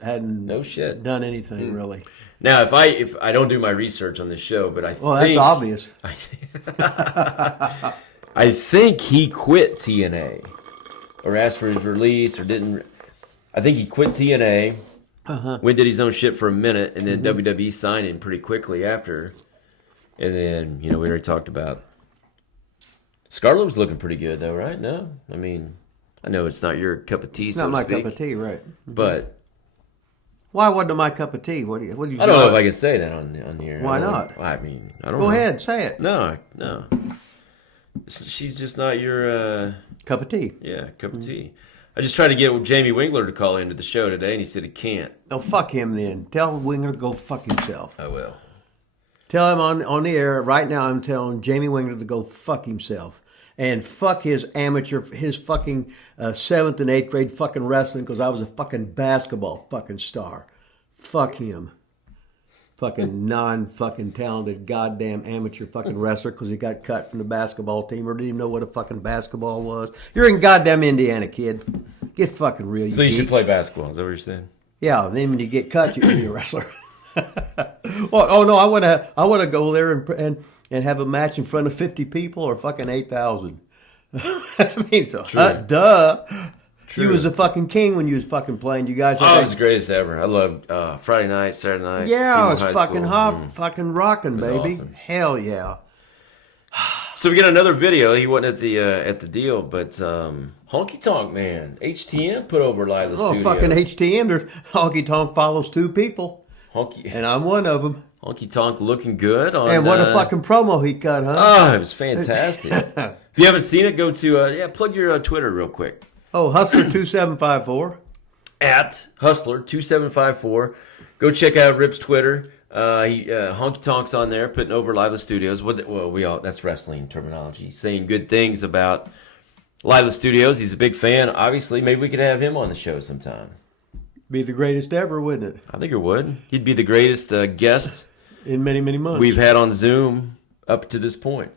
hadn't no shit done anything really. Now, if I don't do my research on this show, but I Well, think that's obvious. I think he quit TNA, or asked for his release, or didn't. I think he quit TNA. Went did his own shit for a minute, and then WWE signed him pretty quickly after. And then we already talked about. Scarlett was looking pretty good though, right? No, I mean, I know it's not your cup of tea. It's so not my to speak, cup of tea, right? But Why wasn't it my cup of tea? What do you? I don't know if I can say that on here. Why not? I mean, I don't. Go know. ahead, say it. No. She's just not your cup of tea. Yeah, cup of tea. I just tried to get Jamie Wingler to call into the show today, and he said he can't. Oh, fuck him then. Tell Wingler to go fuck himself. I will. Tell him on the air right now. I'm telling Jamie Wingler to go fuck himself. And fuck his fucking 7th and 8th grade fucking wrestling because I was a fucking basketball fucking star. Fuck him. Fucking non-fucking talented goddamn amateur fucking wrestler because he got cut from the basketball team or didn't even know what a fucking basketball was. You're in goddamn Indiana, kid. Get fucking real, So you geek. should play basketball, is that what you're saying? Yeah, then when you get cut, you can be a wrestler. Oh no, I want to go there and have a match in front of 50 people or fucking 8,000. I mean, so duh. True. You was a fucking king when you was fucking playing. You guys. Oh, it was the greatest ever. I loved Friday night, Saturday night. Yeah, I was High fucking school. fucking rocking, baby. Awesome. Hell yeah. So we got another video. He wasn't at the deal, but Honky Tonk Man, HTM put over Lilas Oh, Studios. fucking HTM. There's Honky Tonk follows 2 people, Honky and I'm one of them. Honky Tonk looking good on. And what a fucking promo he cut, huh? Oh, it was fantastic. If you haven't seen it, go to plug your Twitter real quick. Oh, Hustler 2754. At Hustler2754. Go check out Rip's Twitter. Honky Tonk's on there, putting over Lilas Studios. That's wrestling terminology. Saying good things about Lilas Studios. He's a big fan. Obviously, maybe we could have him on the show sometime. Be the greatest ever, wouldn't it? I think it would. He'd be the greatest guest In many, many months. we've had on Zoom up to this point.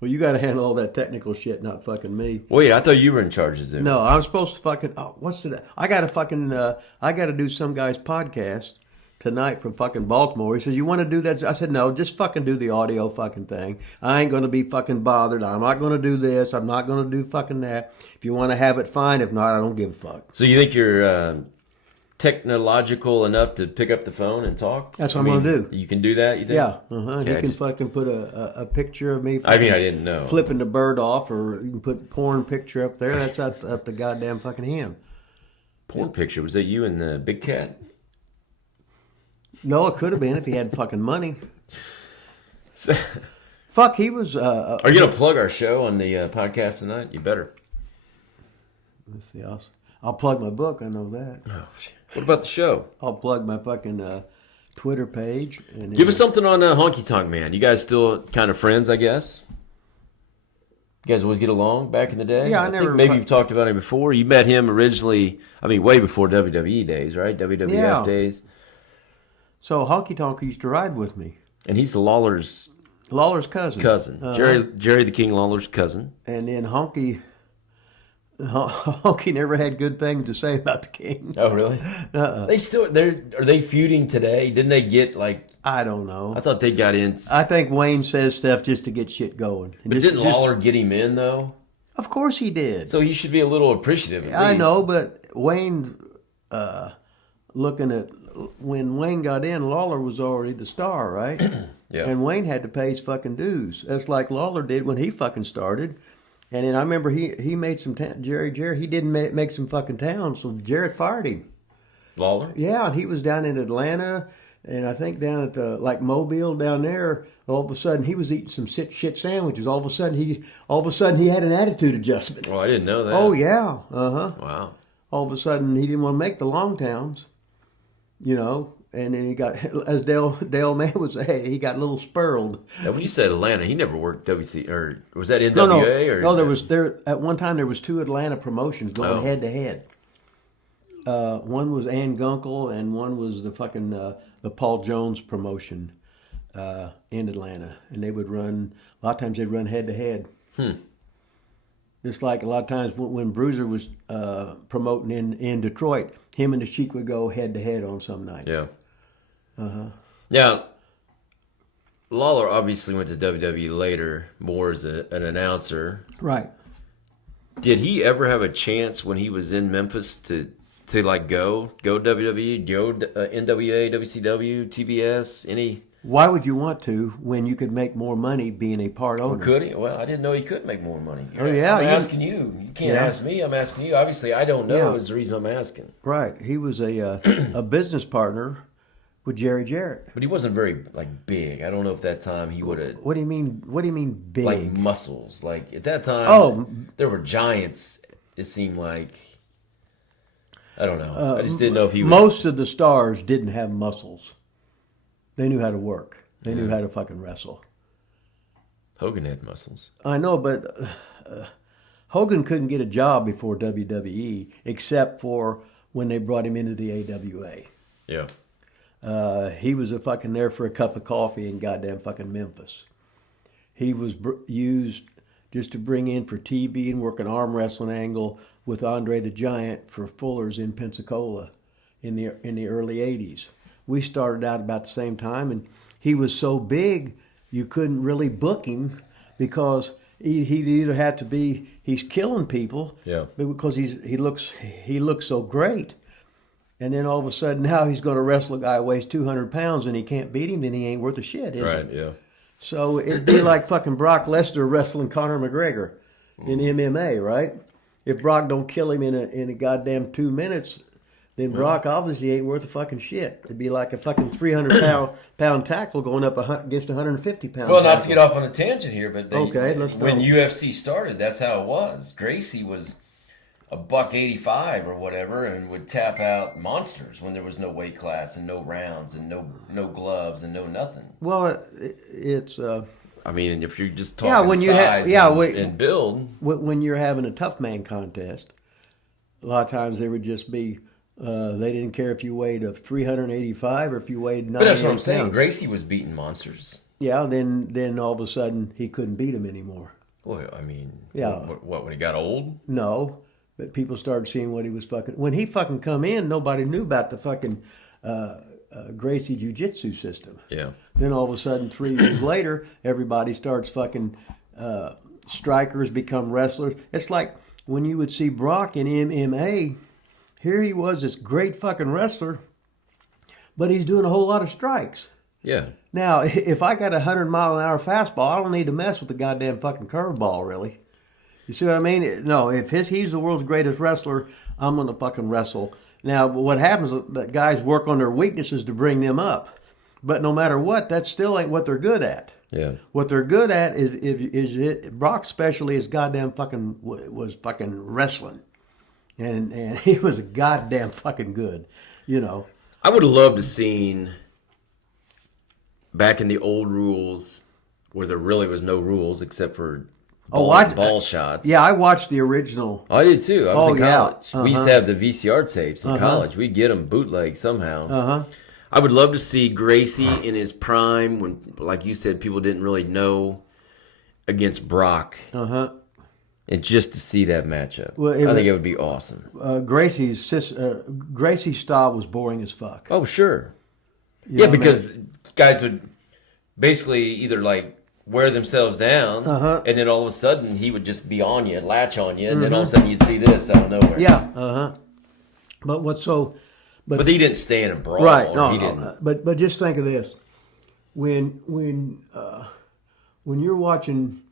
Well, you got to handle all that technical shit, not fucking me. Wait, I thought you were in charge of Zoom. No, I'm supposed to fucking. Oh, what's it? I got to fucking. I got to do some guy's podcast tonight from fucking Baltimore. He says, "You want to do that?" I said, "No, just fucking do the audio fucking thing. I ain't gonna be fucking bothered. I'm not gonna do this. I'm not gonna do fucking that. If you want to have it, fine. If not, I don't give a fuck." So you think you're technological enough to pick up the phone and talk? That's what I'm gonna do. You can do that, you think? Yeah, Okay, you can fucking put a picture of me. I mean, I didn't know. Flipping the bird off, or you can put porn picture up there. That's up to goddamn fucking him. Porn picture. Was that you and the big cat? No, it could have been if he had fucking money. So, Fuck, he was. are you going to plug our show on the podcast tonight? You better. Let's see. I'll plug my book. I know that. Oh, shit. What about the show? I'll plug my fucking Twitter page. And Give us something on Honky Tonk Man. You guys still kind of friends, I guess? You guys always get along back in the day? Yeah, I think maybe you've talked about him before. You met him originally, I mean, way before WWE days, right? WWF days. So Honky Tonk used to ride with me. And he's Lawler's cousin. Jerry the King Lawler's cousin. And then Honky never had good things to say about the King. Oh, really? Are they feuding today? Didn't they get like? I don't know. I thought they got in. I think Wayne says stuff just to get shit going. But didn't Lawler get him in though? Of course he did. So he should be a little appreciative. I know, but Wayne, looking at when Wayne got in, Lawler was already the star, right? Yeah. And Wayne had to pay his fucking dues. That's like Lawler did when he fucking started. And then I remember he made some Jerry. He didn't make some fucking town, so Jarrett fired him. Lawler? Yeah, and he was down in Atlanta, and I think down at like Mobile down there. All of a sudden, he was eating some shit sandwiches. All of a sudden, he had an attitude adjustment. Oh, I didn't know that. Oh yeah, Wow. All of a sudden, he didn't want to make the long towns, you know. And then he got, as Dale May would say, he got a little spurled. Now, when you said Atlanta, he never worked WC, or was that NWA? No, at one time there was 2 Atlanta promotions going head to head. One was Ann Gunkel, and one was the fucking the Paul Jones promotion in Atlanta, and they would run. A lot of times they'd run head to head. Just like a lot of times when Bruiser was promoting in Detroit, him and the Sheik would go head to head on some nights. Yeah. Now, Lawler obviously went to WWE later, more as an announcer. Right. Did he ever have a chance when he was in Memphis to like go WWE, go NWA, WCW, TBS, any? Why would you want to when you could make more money being a part owner? Could he? Well, I didn't know he could make more money. Oh, yeah. I'm asking you. You can't ask me. I'm asking you. Obviously, I don't know is the reason I'm asking. Right. He was a business partner with Jerry Jarrett. But he wasn't very, like, big. I don't know if that time he would have... What do you mean big? Like muscles. Like, at that time, there were giants, it seemed like. I don't know. I just didn't know if he was... Most of the stars didn't have muscles. They knew how to work. They knew how to fucking wrestle. Hogan had muscles. I know, but Hogan couldn't get a job before WWE except for when they brought him into the AWA. Yeah. He was fucking there for a cup of coffee in goddamn fucking Memphis. He was used just to bring in for TV and work an arm wrestling angle with Andre the Giant for Fuller's in Pensacola in the early 80s. We started out about the same time, and he was so big you couldn't really book him because he either had to be he's killing people, because he looks so great, and then all of a sudden now he's going to wrestle a guy who weighs 200 pounds and he can't beat him, then he ain't worth a shit, is right? He? Yeah. So it'd be like fucking Brock Lesnar wrestling Conor McGregor in MMA, right? If Brock don't kill him in a goddamn 2 minutes, then Brock obviously ain't worth a fucking shit. It'd be like a fucking 300-pound tackle going up against 150-pound. Well, not to get off on a tangent here, but let's when know. UFC started, that's how it was. Gracie was $185 or whatever, and would tap out monsters when there was no weight class and no rounds and no gloves and no nothing. Well, it's. I mean, if you're just talking size and build. When you're having a tough man contest, a lot of times they would just be, they didn't care if you weighed 385 or if you weighed 98 But that's what I'm saying. pounds. Gracie was beating monsters. Yeah, then all of a sudden he couldn't beat him anymore. Well, I mean, Yeah. what when he got old? No, but people started seeing what he was fucking. When he fucking come in, nobody knew about the fucking Gracie Jiu-Jitsu system. Yeah. Then all of a sudden, 3 years later, everybody starts fucking strikers become wrestlers. It's like when you would see Brock in MMA, here he was, this great fucking wrestler, but he's doing a whole lot of strikes. Yeah. Now, if I got a 100-mile-an-hour fastball, I don't need to mess with the goddamn fucking curveball, really. You see what I mean? No, if he's the world's greatest wrestler, I'm going to fucking wrestle. Now, what happens is that guys work on their weaknesses to bring them up. But no matter what, that still ain't what they're good at. Yeah. What they're good at is Brock especially is goddamn fucking was fucking wrestling. And he was goddamn fucking good, you know. I would have loved to seen back in the old rules where there really was no rules except for ball shots. Yeah, I watched the original. I did too. I was in college. Yeah. We used to have the VCR tapes in college. We'd get them bootleg somehow. I would love to see Gracie in his prime when, like you said, people didn't really know against Brock. And just to see that matchup. Well, I think it would be awesome. Gracie's style was boring as fuck. Oh, sure. Yeah, because guys would basically either like wear themselves down, and then all of a sudden he would just be on you, latch on you, and then all of a sudden you'd see this out of nowhere. Yeah, But what's so... But he didn't stand and brawl. Right, no. But just think of this. When you're watching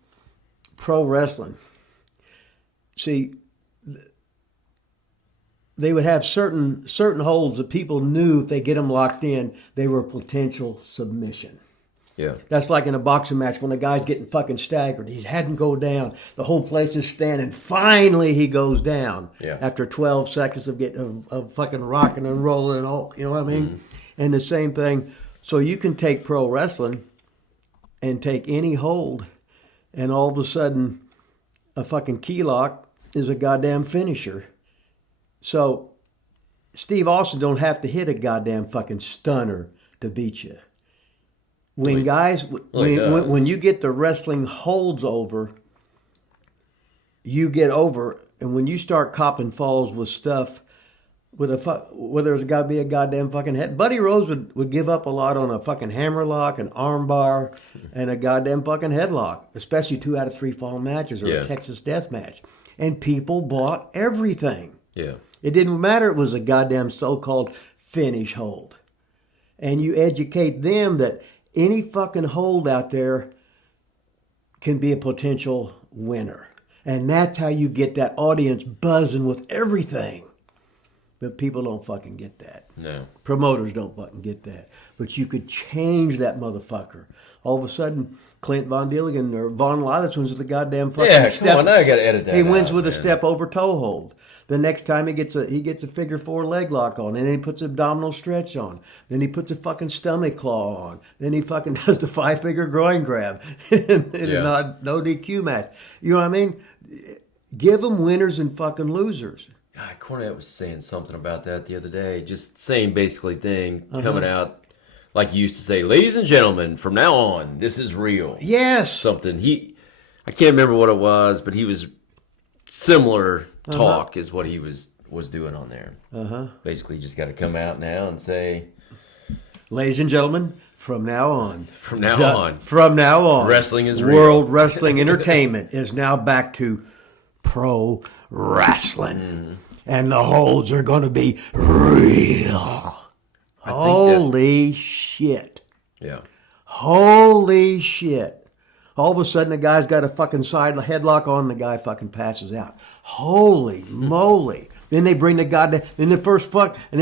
pro wrestling, see, they would have certain holds that people knew if they get them locked in, they were potential submission. Yeah. That's like in a boxing match when the guy's getting fucking staggered. He hadn't go down. The whole place is standing. Finally, he goes down. Yeah. After 12 seconds of fucking rocking and rolling and all. You know what I mean? And the same thing. So you can take pro wrestling and take any hold, and all of a sudden, a fucking key lock is a goddamn finisher. So Steve Austin don't have to hit a goddamn fucking stunner to beat you. When when you get the wrestling holds over, you get over, and when you start copping falls with stuff whether there's got to be a goddamn fucking head. Buddy Rose would give up a lot on a fucking hammerlock, an armbar, and a goddamn fucking headlock, especially 2 out of 3 fall matches or a Texas death match. And people bought everything. Yeah. It didn't matter. It was a goddamn so-called finish hold. And you educate them that any fucking hold out there can be a potential winner. And that's how you get that audience buzzing with everything. But people don't fucking get that. No. Promoters don't fucking get that. But you could change that motherfucker. All of a sudden, Clint Von Dilligan or Von Lilas wins with a goddamn fucking step. Come on, now I gotta edit that. He wins with a step over toe hold. The next time he gets a figure 4 leg lock on, and then he puts abdominal stretch on. Then he puts a fucking stomach claw on. Then he fucking does the 5-finger groin grab in a no DQ match. You know what I mean? Give them winners and fucking losers. God, Cornette was saying something about that the other day. Just same basically thing coming out like you used to say, ladies and gentlemen, from now on, this is real. Yes. Something. I can't remember what it was, but he was similar talk is what he was doing on there. Basically, you just got to come out now and say, ladies and gentlemen, from now on. From now on. From now on. Wrestling is real. World Wrestling Entertainment is now back to pro wrestling. And the holds are going to be real. Holy shit. Yeah. Holy shit. All of a sudden, the guy's got a fucking side headlock on, and the guy fucking passes out. Holy moly. Then they bring the goddamn, then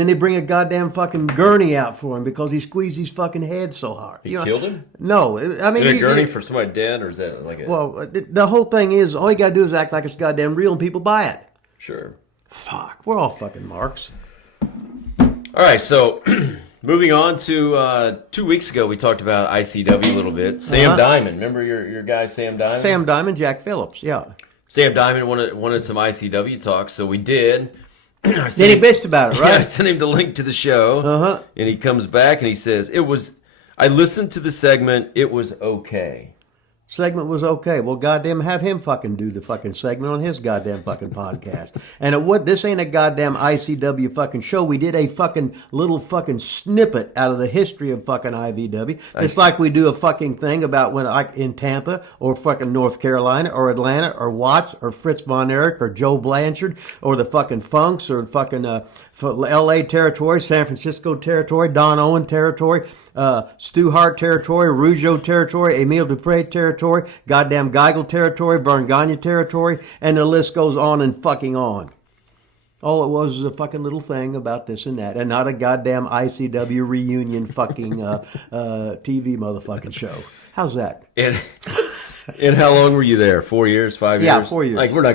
they bring a goddamn fucking gurney out for him because he squeezed his fucking head so hard. He killed him? No. I mean, is it a gurney for somebody dead, or is that like a... Well, the whole thing is, all you gotta do is act like it's goddamn real and people buy it. Sure. Fuck. We're all fucking marks. All right, so moving on to 2 weeks ago, we talked about ICW a little bit. Sam Diamond. Remember your guy, Sam Diamond? Sam Diamond, Jack Phillips, yeah. Sam Diamond wanted some ICW talk, so we did. Then he bitched about it, right? Yeah, I sent him the link to the show, and he comes back and he says, I listened to the segment, it was okay. Segment was okay. Well, goddamn, have him fucking do the fucking segment on his goddamn fucking podcast. And this ain't a goddamn ICW fucking show. We did a fucking little fucking snippet out of the history of fucking IVW. It's like we do a fucking thing about when in Tampa or fucking North Carolina or Atlanta or Watts or Fritz Von Erich or Joe Blanchard or the fucking Funks or fucking LA territory, San Francisco territory, Don Owen territory, Stu Hart territory, Rougeau territory, Emile Dupre territory, goddamn Geigel territory, Vern Gagne territory, and the list goes on and fucking on. All it was a fucking little thing about this and that, and not a goddamn ICW reunion fucking TV motherfucking show. How's that? And how long were you there? 4 years, 5 years? Yeah, 4 years. Like we're not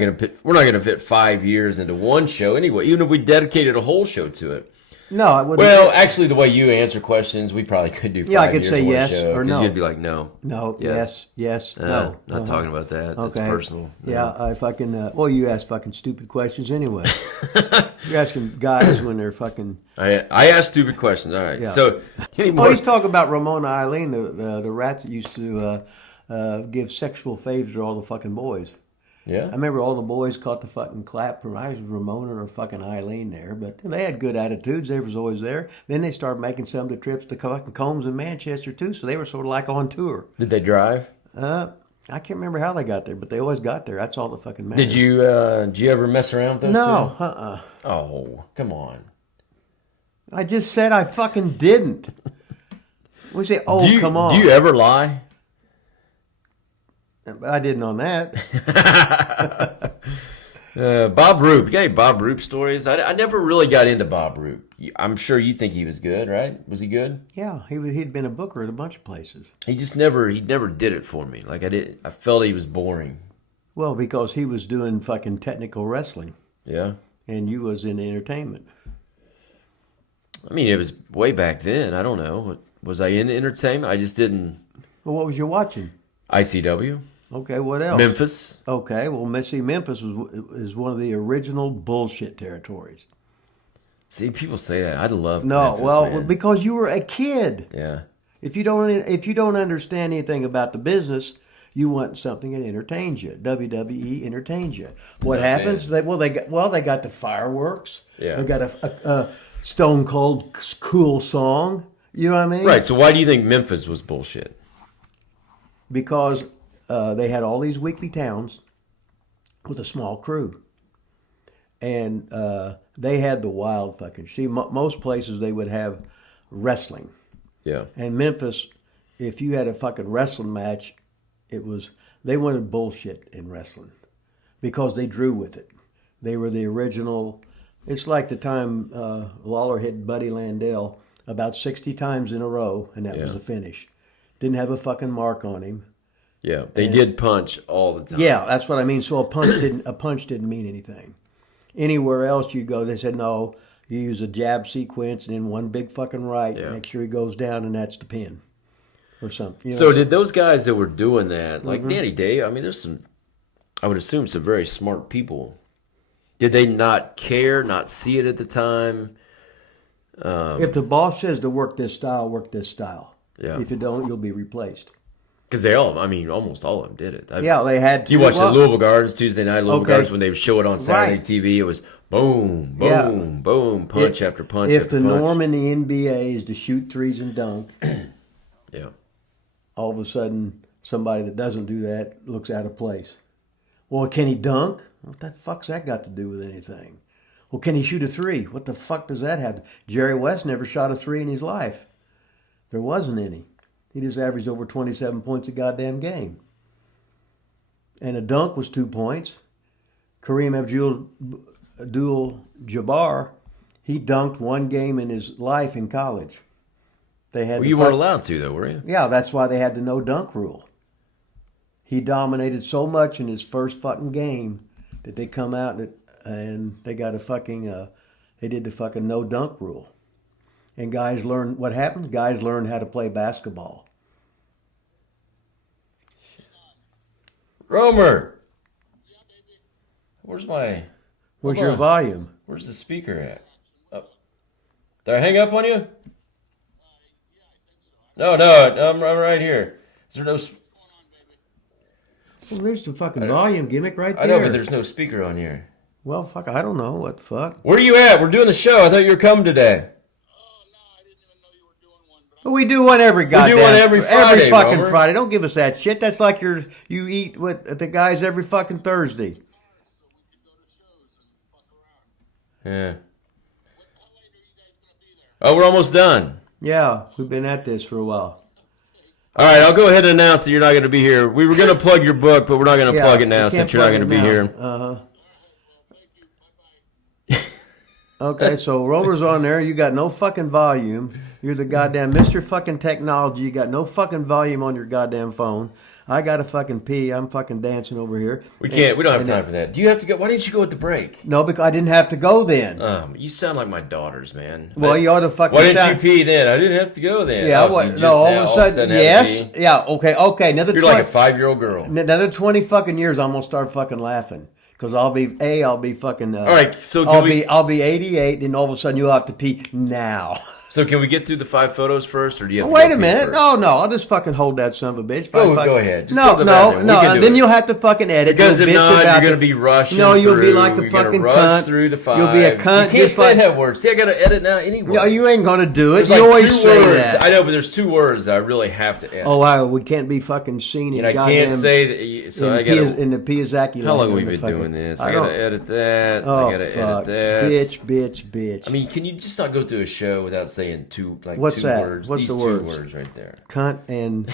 gonna fit 5 years into one show anyway. Even if we dedicated a whole show to it. No, I wouldn't. Well, actually, the way you answer questions, we probably could do 5 years. Yeah, I could say one yes show, or no. You'd be like, no. No, yes, no. Not talking about that. That's Okay. personal. Yeah, I fucking. Well, you ask fucking stupid questions anyway. You're asking guys when they're fucking. I ask stupid questions. All right. Yeah. So, he's talking about Ramona Eileen, the rat that used to give sexual favors to all the fucking boys. Yeah. I remember all the boys caught the fucking clap from either Ramona or fucking Eileen there, but they had good attitudes. They was always there. Then they started making some of the trips to fucking Combs and Manchester too, so they were sort of like on tour. Did they drive? I can't remember how they got there, but they always got there. That's all that fucking matters. Did you ever mess around with those two? No, Oh, come on. I just said I fucking didn't. We say, come on. Do you ever lie? I didn't on that. Bob Roop. You got any Bob Roop stories? I never really got into Bob Roop. I'm sure you think he was good, right? Was he good? Yeah, he'd been a booker at a bunch of places. He never did it for me. Like I felt he was boring. Well, because he was doing fucking technical wrestling. Yeah. And you was in entertainment. I mean, it was way back then. I don't know. Was I in entertainment? I just didn't. Well, what was you watching? ICW. Okay, what else? Memphis. Okay, well, Memphis is one of the original bullshit territories. See, people say that. I'd love No, Memphis, man. because you were a kid. Yeah. If you don't understand anything about the business, You want something that entertains you. WWE entertains you. What Oh, happens? man. They got the fireworks. Yeah. They got a Stone Cold cool song. You know what I mean? Right. So why do you think Memphis was bullshit? Because they had all these weekly towns with a small crew. And they had the wild fucking... See, most places they would have wrestling. Yeah. And Memphis, if you had a fucking wrestling match, they wanted bullshit in wrestling because they drew with it. They were the original. It's like the time Lawler hit Buddy Landell about 60 times in a row, and that was the finish. Didn't have a fucking mark on him. Yeah, they did punch all the time. Yeah, that's what I mean. So a punch didn't mean anything. Anywhere else you go, they said no. You use a jab sequence and then one big fucking right. Yeah. Make sure he goes down, and that's the pin. Or something. So did those guys that were doing that, like Danny Day, I mean, there's some, I would assume some very smart people. Did they not care, not see it at the time? If the boss says to work this style, work this style. Yeah. If you don't, you'll be replaced. Because they all, I mean, almost all of them did it. They had to. You watched the Louisville Gardens, Tuesday night Louisville Okay. Gardens, when they would show it on Saturday Right. TV, it was boom, boom, boom, punch after punch If after the punch. norm in the NBA is to shoot threes and dunk, Yeah. all of a sudden somebody that doesn't do that looks out of place. Well, can he dunk? What the fuck's that got to do with anything? Well, can he shoot a three? What the fuck does that have? Jerry West never shot a three in his life. There wasn't any. He just averaged over 27 points a goddamn game. And a dunk was 2 points. Kareem Abdul-Jabbar, he dunked one game in his life in college. They had Well, you weren't allowed to, though, were you? Yeah, that's why they had the no dunk rule. He dominated so much in his first fucking game that they come out and they got a fucking, they did the fucking no dunk rule. And guys learned, what happened? Guys learned how to play basketball. Romer! Where's my... Where's Hold your on. volume? Where's the speaker at? Oh. Did I hang up on you? No, I'm right here. Is there no... Well, there's the fucking volume gimmick right there. I know, but there's no speaker on here. Well, fuck, I don't know. What the fuck? Where are you at? We're doing the show. I thought you were coming today. We do one every goddamn... do one every Friday, fucking Romer. Friday. Don't give us that shit. That's like you eat with the guys every fucking Thursday. Yeah. Oh, we're almost done. Yeah, we've been at this for a while. All right, I'll go ahead and announce that you're not going to be here. We were going to plug your book, but we're not going to Yeah, plug it we now can't since you're not plug going to it be now. here. Uh-huh. Okay, so Rover's on there. You got no fucking volume. You're the goddamn Mr. fucking technology. You got no fucking volume on your goddamn phone. I got to fucking pee. I'm fucking dancing over here. We can't. We don't have time for that. Do you have to go? Why didn't you go at the break? No, because I didn't have to go then. You sound like my daughters, man. Well, you ought to fucking... Why didn't sound- you pee then? I didn't have to go then. Yeah, Oh, so what? you just No, all now of a sudden, had to yes. pee? Yeah, okay. Another You're 20, like a 5-year-old girl. another 20 fucking years, I'm going to start fucking laughing. Because I'll be fucking... All right, so can I'll be 88, and all of a sudden you'll have to pee now. So can we get through the 5 photos first, or do you have to Wait go a pee minute. first? No, I'll just fucking hold that son of a bitch. Go Fucking- ahead. Just No, go to the bathroom. We can do then it. you'll have to fucking edit. Because You'll if bitch not, about you're going to it. be rushing No, you'll through. be like a You're gonna fucking rush cunt. through the 5. You'll be a cunt You can't just say like... that word. See, I got to edit now anyway. No, you ain't going to do it. There's You like always 2 say words. that. I know, but there's 2 words that I really have to edit. Oh, wow, we can't be fucking seen in and I can't goddamn... say that. So I got to... in the Piazaki. How long have land we in been the doing fucking- this? I got to edit that. Oh, I got to fuck. edit that. Bitch. I mean, can you just not go through a show without saying 2 What's 2 that? words? What's These the 2 words? right there. Cunt and...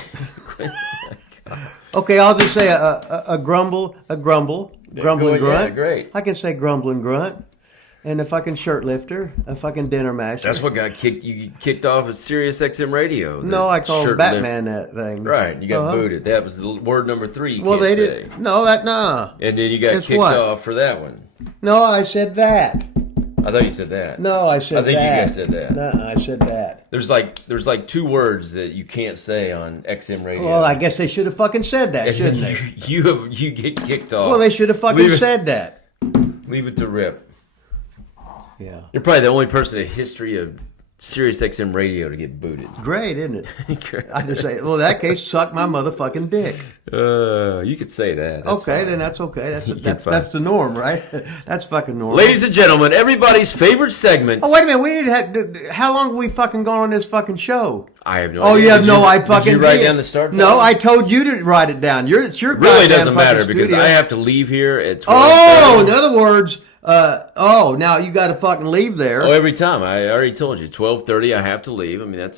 Okay, I'll just say a grumble, grumble and grunt. Yeah, great. I can say grumble and grunt. And a fucking shirt lifter, a fucking dinner masher. That's what got kicked off at Sirius XM Radio. No, I called shirt Batman that thing. Right, you got Uh-huh. booted. That was the word number 3 you Well, can't they say. did. No, nah. And then you got It's kicked what? off for that one. No, I said that. I thought you said that. No, I said I that. think you guys said that. No, I said that. There's like 2 words that you can't say on XM Radio. Well, I guess they should have fucking said that, And shouldn't then they? you get kicked off. Well, they should have fucking Leave it- said that. Leave it to rip. Yeah. You're probably the only person in the history of Sirius XM radio to get booted. Great, isn't it? I just say, well, in that case, suck my motherfucking dick. You could say that. That's okay, fine. then that's okay. That's the norm, right? That's fucking normal. Ladies and gentlemen, everybody's favorite segment. Oh, wait a minute. We need to how long have we fucking gone on this fucking show? I have no idea. Oh, you have no I fucking Did you write down the start time? No, I told you to write it down. It's your really doesn't matter studio. because I have to leave here at 12:30. Oh, in other words, now you got to fucking leave there. Oh, every time. I already told you, 12:30. I have to leave. I mean,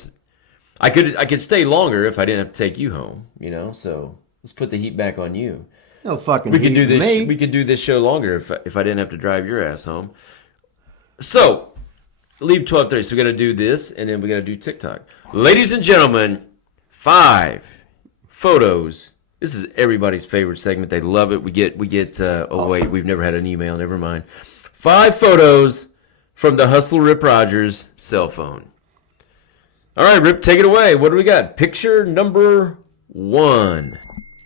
I could stay longer if I didn't have to take you home. So let's put the heat back on you. No fucking. We can do this. Me. We could do this show longer if I didn't have to drive your ass home. So leave 12:30. So we got to do this, and then we got to do TikTok. Ladies and gentlemen, 5 photos. This is everybody's favorite segment. They love it. We get. Wait, we've never had an email. Never mind. 5 photos from the Hustler Rip Rogers cell phone. All right, Rip, take it away. What do we got? Picture number 1.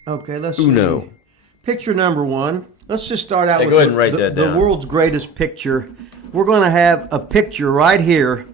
Okay, let's Uno. see. Picture number 1. Let's just start out with go ahead and write that down. The world's greatest picture. We're going to have a picture right here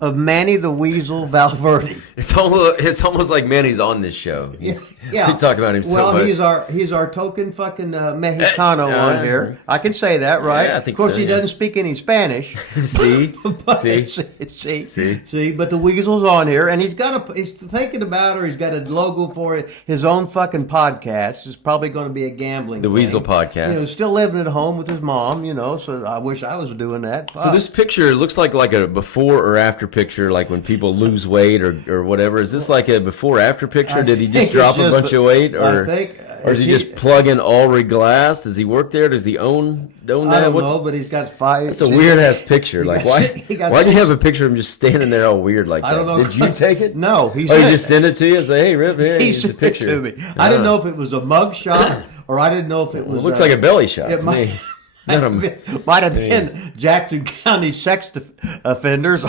of Manny the Weasel Valverde. It's almost like Manny's on this show. Yeah. We talk about him so much. Well, he's our token fucking Mexicano on here. I can say that, right? Yeah, I think of course, so, he yeah. doesn't speak any Spanish. See? See. But the Weasel's on here, and he's thinking about her. He's got a logo for it. His own fucking podcast. It's probably going to be a gambling. The thing. Weasel podcast. Still living at home with his mom. So I wish I was doing that. So this picture looks like a before or after picture, like when people lose weight or whatever. Is this like a before after picture? Did he just drop a bunch of weight, or is he just plugging Alry Glass? Does he work there? Does he own that? I don't know, but he's got 5. It's a weird ass picture. Like why do you have a picture of him just standing there all weird like that? I don't know. Did you take it? No, he just sent it to you and say, "Hey, Rip, here, here's a picture." It to me. I didn't know if it was a mug shot or I didn't know if it was. It looks like a belly shot to me. Might have been Jackson County sex offenders.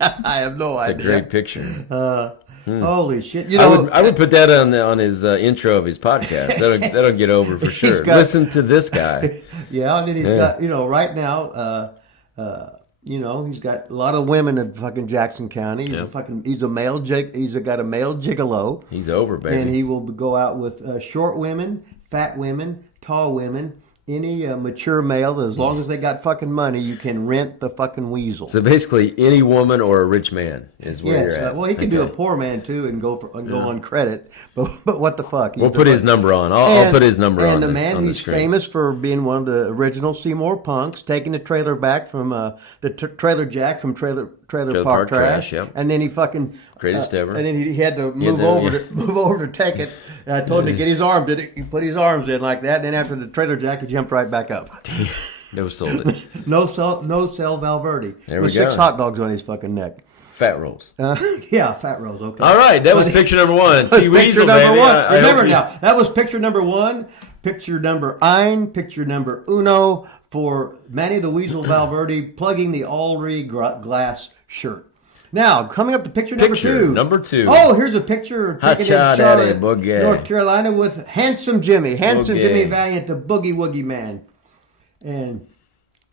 I have no idea. It's a great picture. Holy shit! I would put that on his intro of his podcast. That'll get over for sure. Listen to this guy. Yeah, I mean he's got right now. He's got a lot of women in fucking Jackson County. He's a male he's got a male gigolo. He's over, baby. And he will go out with short women, fat women, tall women. Any mature male, as long as they got fucking money, you can rent the fucking Weasel. So basically, any woman or a rich man is where you're at. Well, he can do a poor man too and go on credit. But what the fuck? We'll put his number on. I'll put his number on. And the man, he's famous for being one of the original Seymour punks, taking the trailer back from the trailer jack from Trailer Park Trash. Yep. And then he fucking greatest ever. And then he had to move over to take it. And I told him to get his arm. He put his arms in like that. And then after the trailer jack, he jumped right back up. No sold it. No sell Valverde. There we with go. 6 hot dogs on his fucking neck. Fat rolls. Yeah, fat rolls. Okay. All right, that was picture number 1. T Picture Weasel, number baby. 1. Remember now, that was picture number 1. Picture number ein. Picture number uno for Manny the Weasel Valverde plugging the Alry Glass shirt. Now, coming up to picture number 2. Number 2. Oh, here's a picture taken in Charlotte, North Carolina with Handsome Jimmy. Jimmy Valiant, the boogie woogie man. And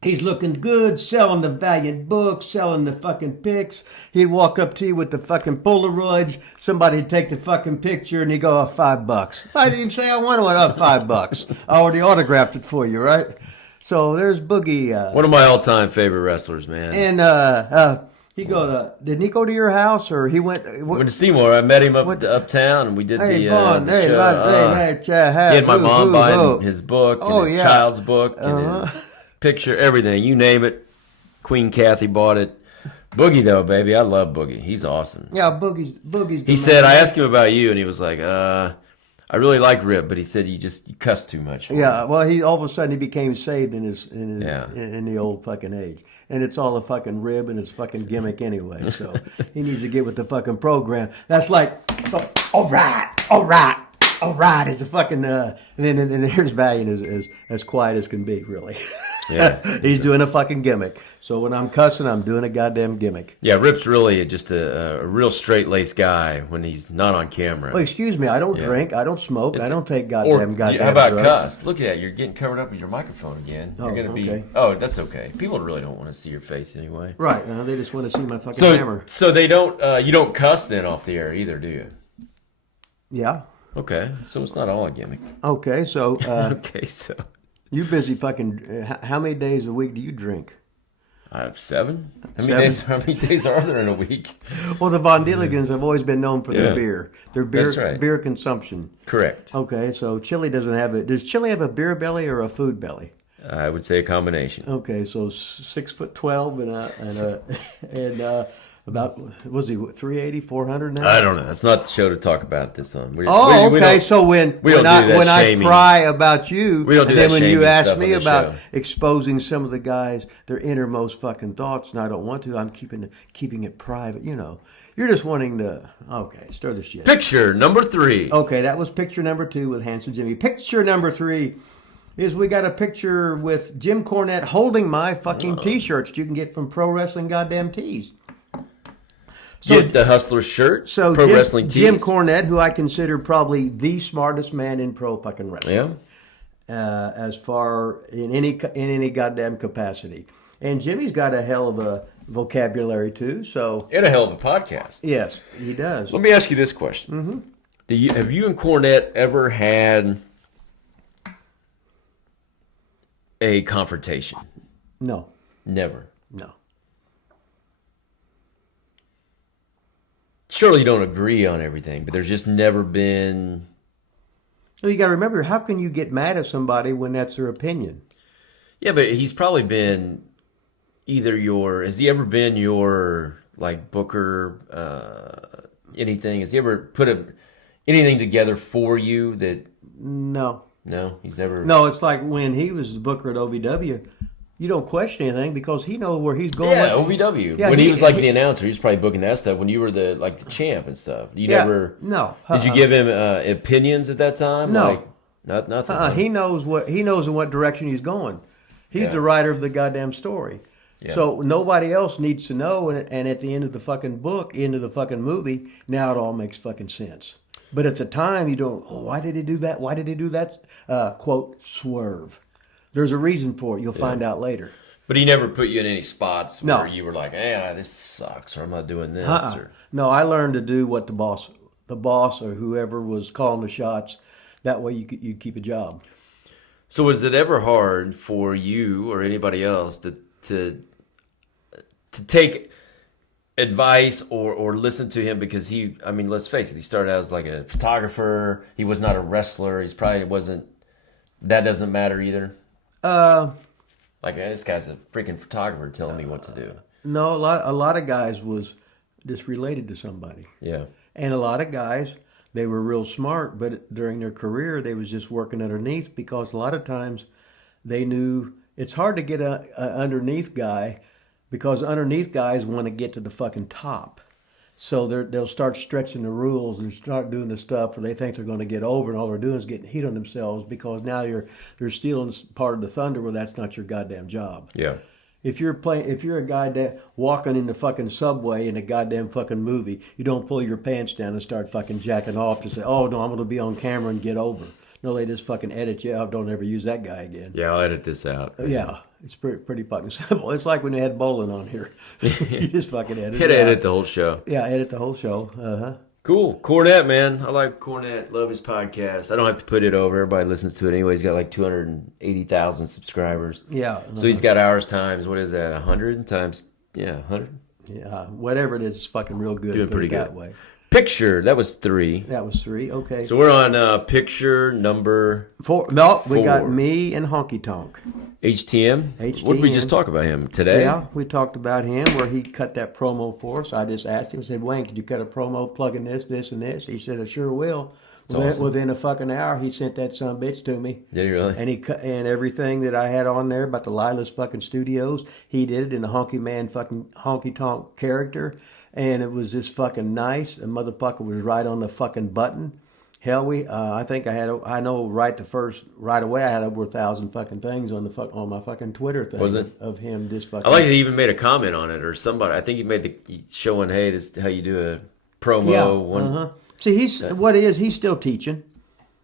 he's looking good, selling the Valiant book, selling the fucking pics. He'd walk up to you with the fucking Polaroids. Somebody'd take the fucking picture and he'd go, $5. I didn't even say I wanted one, $5. I already autographed it for you, right? So there's Boogie. One of my all-time favorite wrestlers, man. And didn't he go to your house or he went? Went to Seymour. I met him uptown, and we did the show. He had my mom buying his book, and his child's book, and his picture, everything. You name it. Queen Kathy bought it. Boogie, though, baby. I love Boogie. He's awesome. Yeah, Boogie's He said, I asked him about you, and he was like, I really like Rip, but he said you cuss too much. Yeah, well, he all of a sudden he became saved in the old fucking age. And it's all a fucking rib and his fucking gimmick anyway. So he needs to get with the fucking program. That's like, all right. It's a fucking, and here's Valiant as quiet as can be, really. Yeah. He's doing a fucking gimmick. So when I'm cussing, I'm doing a goddamn gimmick. Yeah, Rip's really just a real straight-laced guy when he's not on camera. Well, excuse me, I don't drink, I don't smoke, I don't take goddamn How about drugs. cuss? Look at that, you're getting covered up with your microphone again. You're gonna be. okay. Oh, that's okay. People really don't want to see your face anyway. Right, they just want to see my fucking hammer. So they don't. You don't cuss then off the air either, do you? Yeah. Okay, so it's not all a gimmick. Okay, so Okay, so you're busy fucking. How many days a week do you drink? I have 7. How many days are there in a week? Well, the Von Dilligans have always been known for their Yeah. beer, That's right. beer consumption. Correct. Okay, so Chili doesn't have it. Does Chili have a beer belly or a food belly? I would say a combination. Okay, so 6'12" and about was he 380, 400 now? I don't know. That's not the show to talk about this on. We Okay. don't- So when we don't do that I shaming. pry about you, We don't do and then that when you shaming ask stuff me on the about show. exposing some of the guys, their innermost fucking thoughts, and I don't want to, I'm keeping it private. You're just wanting to stir the shit. Picture number 3. Okay, that was picture number 2 with Handsome Jimmy. Picture number 3 is we got a picture with Jim Cornette holding my fucking T-shirts that you can get from Pro Wrestling Goddamn Tees. So, Get the Hustler shirt. so Pro Jim, Wrestling Tees. Jim Cornette, who I consider probably the smartest man in pro fucking wrestling, Yeah. as far in any goddamn capacity. And Jimmy's got a hell of a vocabulary too. So And a hell of a podcast. yes, he does. Let me ask you this question. Mm-hmm. Have you and Cornette ever had a confrontation? No, Never. no. Surely you don't agree on everything, but there's just never been. So you got to remember, how can you get mad at somebody when that's their opinion? Yeah, but he's probably been has he ever been your, like, booker, anything? Has he ever put anything together for you that. No. No, he's never. No, it's like when he was the booker at OVW, you don't question anything because he knows where he's going. Yeah, OVW. Yeah, when he was like the announcer, he was probably booking that stuff. When you were the champ and stuff, you never. No. Did you give him opinions at that time? No. Like, nothing. He knows in what direction he's going. He's the writer of the goddamn story. Yeah. So nobody else needs to know. And at the end of the fucking book, end of the fucking movie, now it all makes fucking sense. But at the time, you don't. Oh, why did he do that? Why did he do that? Quote, swerve. There's a reason for it. You'll find out later. But he never put you in any spots No. where you were like, this sucks, or I'm not doing this. Or... No, I learned to do what the boss or whoever was calling the shots. That way you keep a job. So was it ever hard for you or anybody else to take advice or listen to him? Because let's face it, he started out as like a photographer. He was not a wrestler. He's probably wasn't. That doesn't matter either. Like, this guy's a freaking photographer telling me what to do. No, a lot of guys was just related to somebody. Yeah. And a lot of guys, they were real smart, but during their career, they was just working underneath because a lot of times they knew it's hard to get a underneath guy because underneath guys want to get to the fucking top. So they'll start stretching the rules and start doing the stuff where they think they're going to get over, and all they're doing is getting heat on themselves because now they're stealing part of the thunder where that's not your goddamn job. Yeah. If you're a guy that walking in the fucking subway in a goddamn fucking movie, you don't pull your pants down and start fucking jacking off to say, "Oh no, I'm going to be on camera and get over." No, they just fucking edit you out. Don't ever use that guy again. Yeah, I'll edit this out. Yeah, it's pretty fucking simple. It's like when they had bowling on here. You just fucking edit. Hit it out. edit the whole show. Yeah, edit the whole show. Cool. Cornette, man. I like Cornette. Love his podcast. I don't have to put it over. Everybody listens to it anyway. He's got like 280,000 subscribers. Yeah. So he's got hours times, what is that, 100 times, 100? Yeah, whatever it is, it's fucking real good. Doing Put pretty it good. that way. Picture, that was 3. That was 3. Okay. So we're on picture number 4. No, we got 4. me and Honky Tonk. HTM. What did we just talk about him today? Yeah, we talked about him where he cut that promo for us. I just asked him, I said, Wayne, could you cut a promo plugging this, and this? He said, I sure will. Within a fucking hour, he sent that son of a bitch to me. Did he really? And he cut, and everything that I had on there about the Lilas fucking studios, he did it in a honky tonk character. And it was just fucking nice. The motherfucker was right on the fucking button. Hell, I think I know right away I had over 1,000 fucking things on my fucking Twitter thing. Was it? Of him just fucking. I like he even made a comment on it or somebody. I think he made the showing, hey, this is how you do a promo. See, he's still teaching.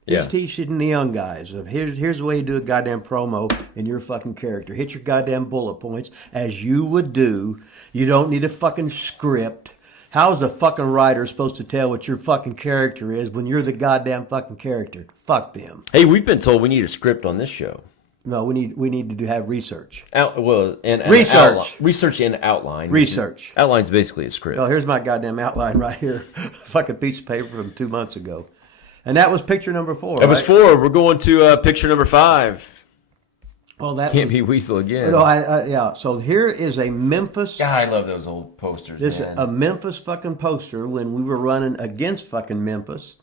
He's teaching the young guys of here's the way you do a goddamn promo in your fucking character. Hit your goddamn bullet points as you would do. You don't need a fucking script. How's a fucking writer supposed to tell what your fucking character is when you're the goddamn fucking character? Fuck them. Hey, we've been told we need a script on this show. No, we need to have research. Research and outline. Research. Outline's basically a script. Oh, here's my goddamn outline right here. Fucking piece of paper from 2 months ago. And that was picture number 4. That was 4. We're going to picture number 5. Well, that can't be Weasel again. No, yeah. So here is a Memphis. God, I love those old posters. This man. A Memphis fucking poster when we were running against fucking Memphis,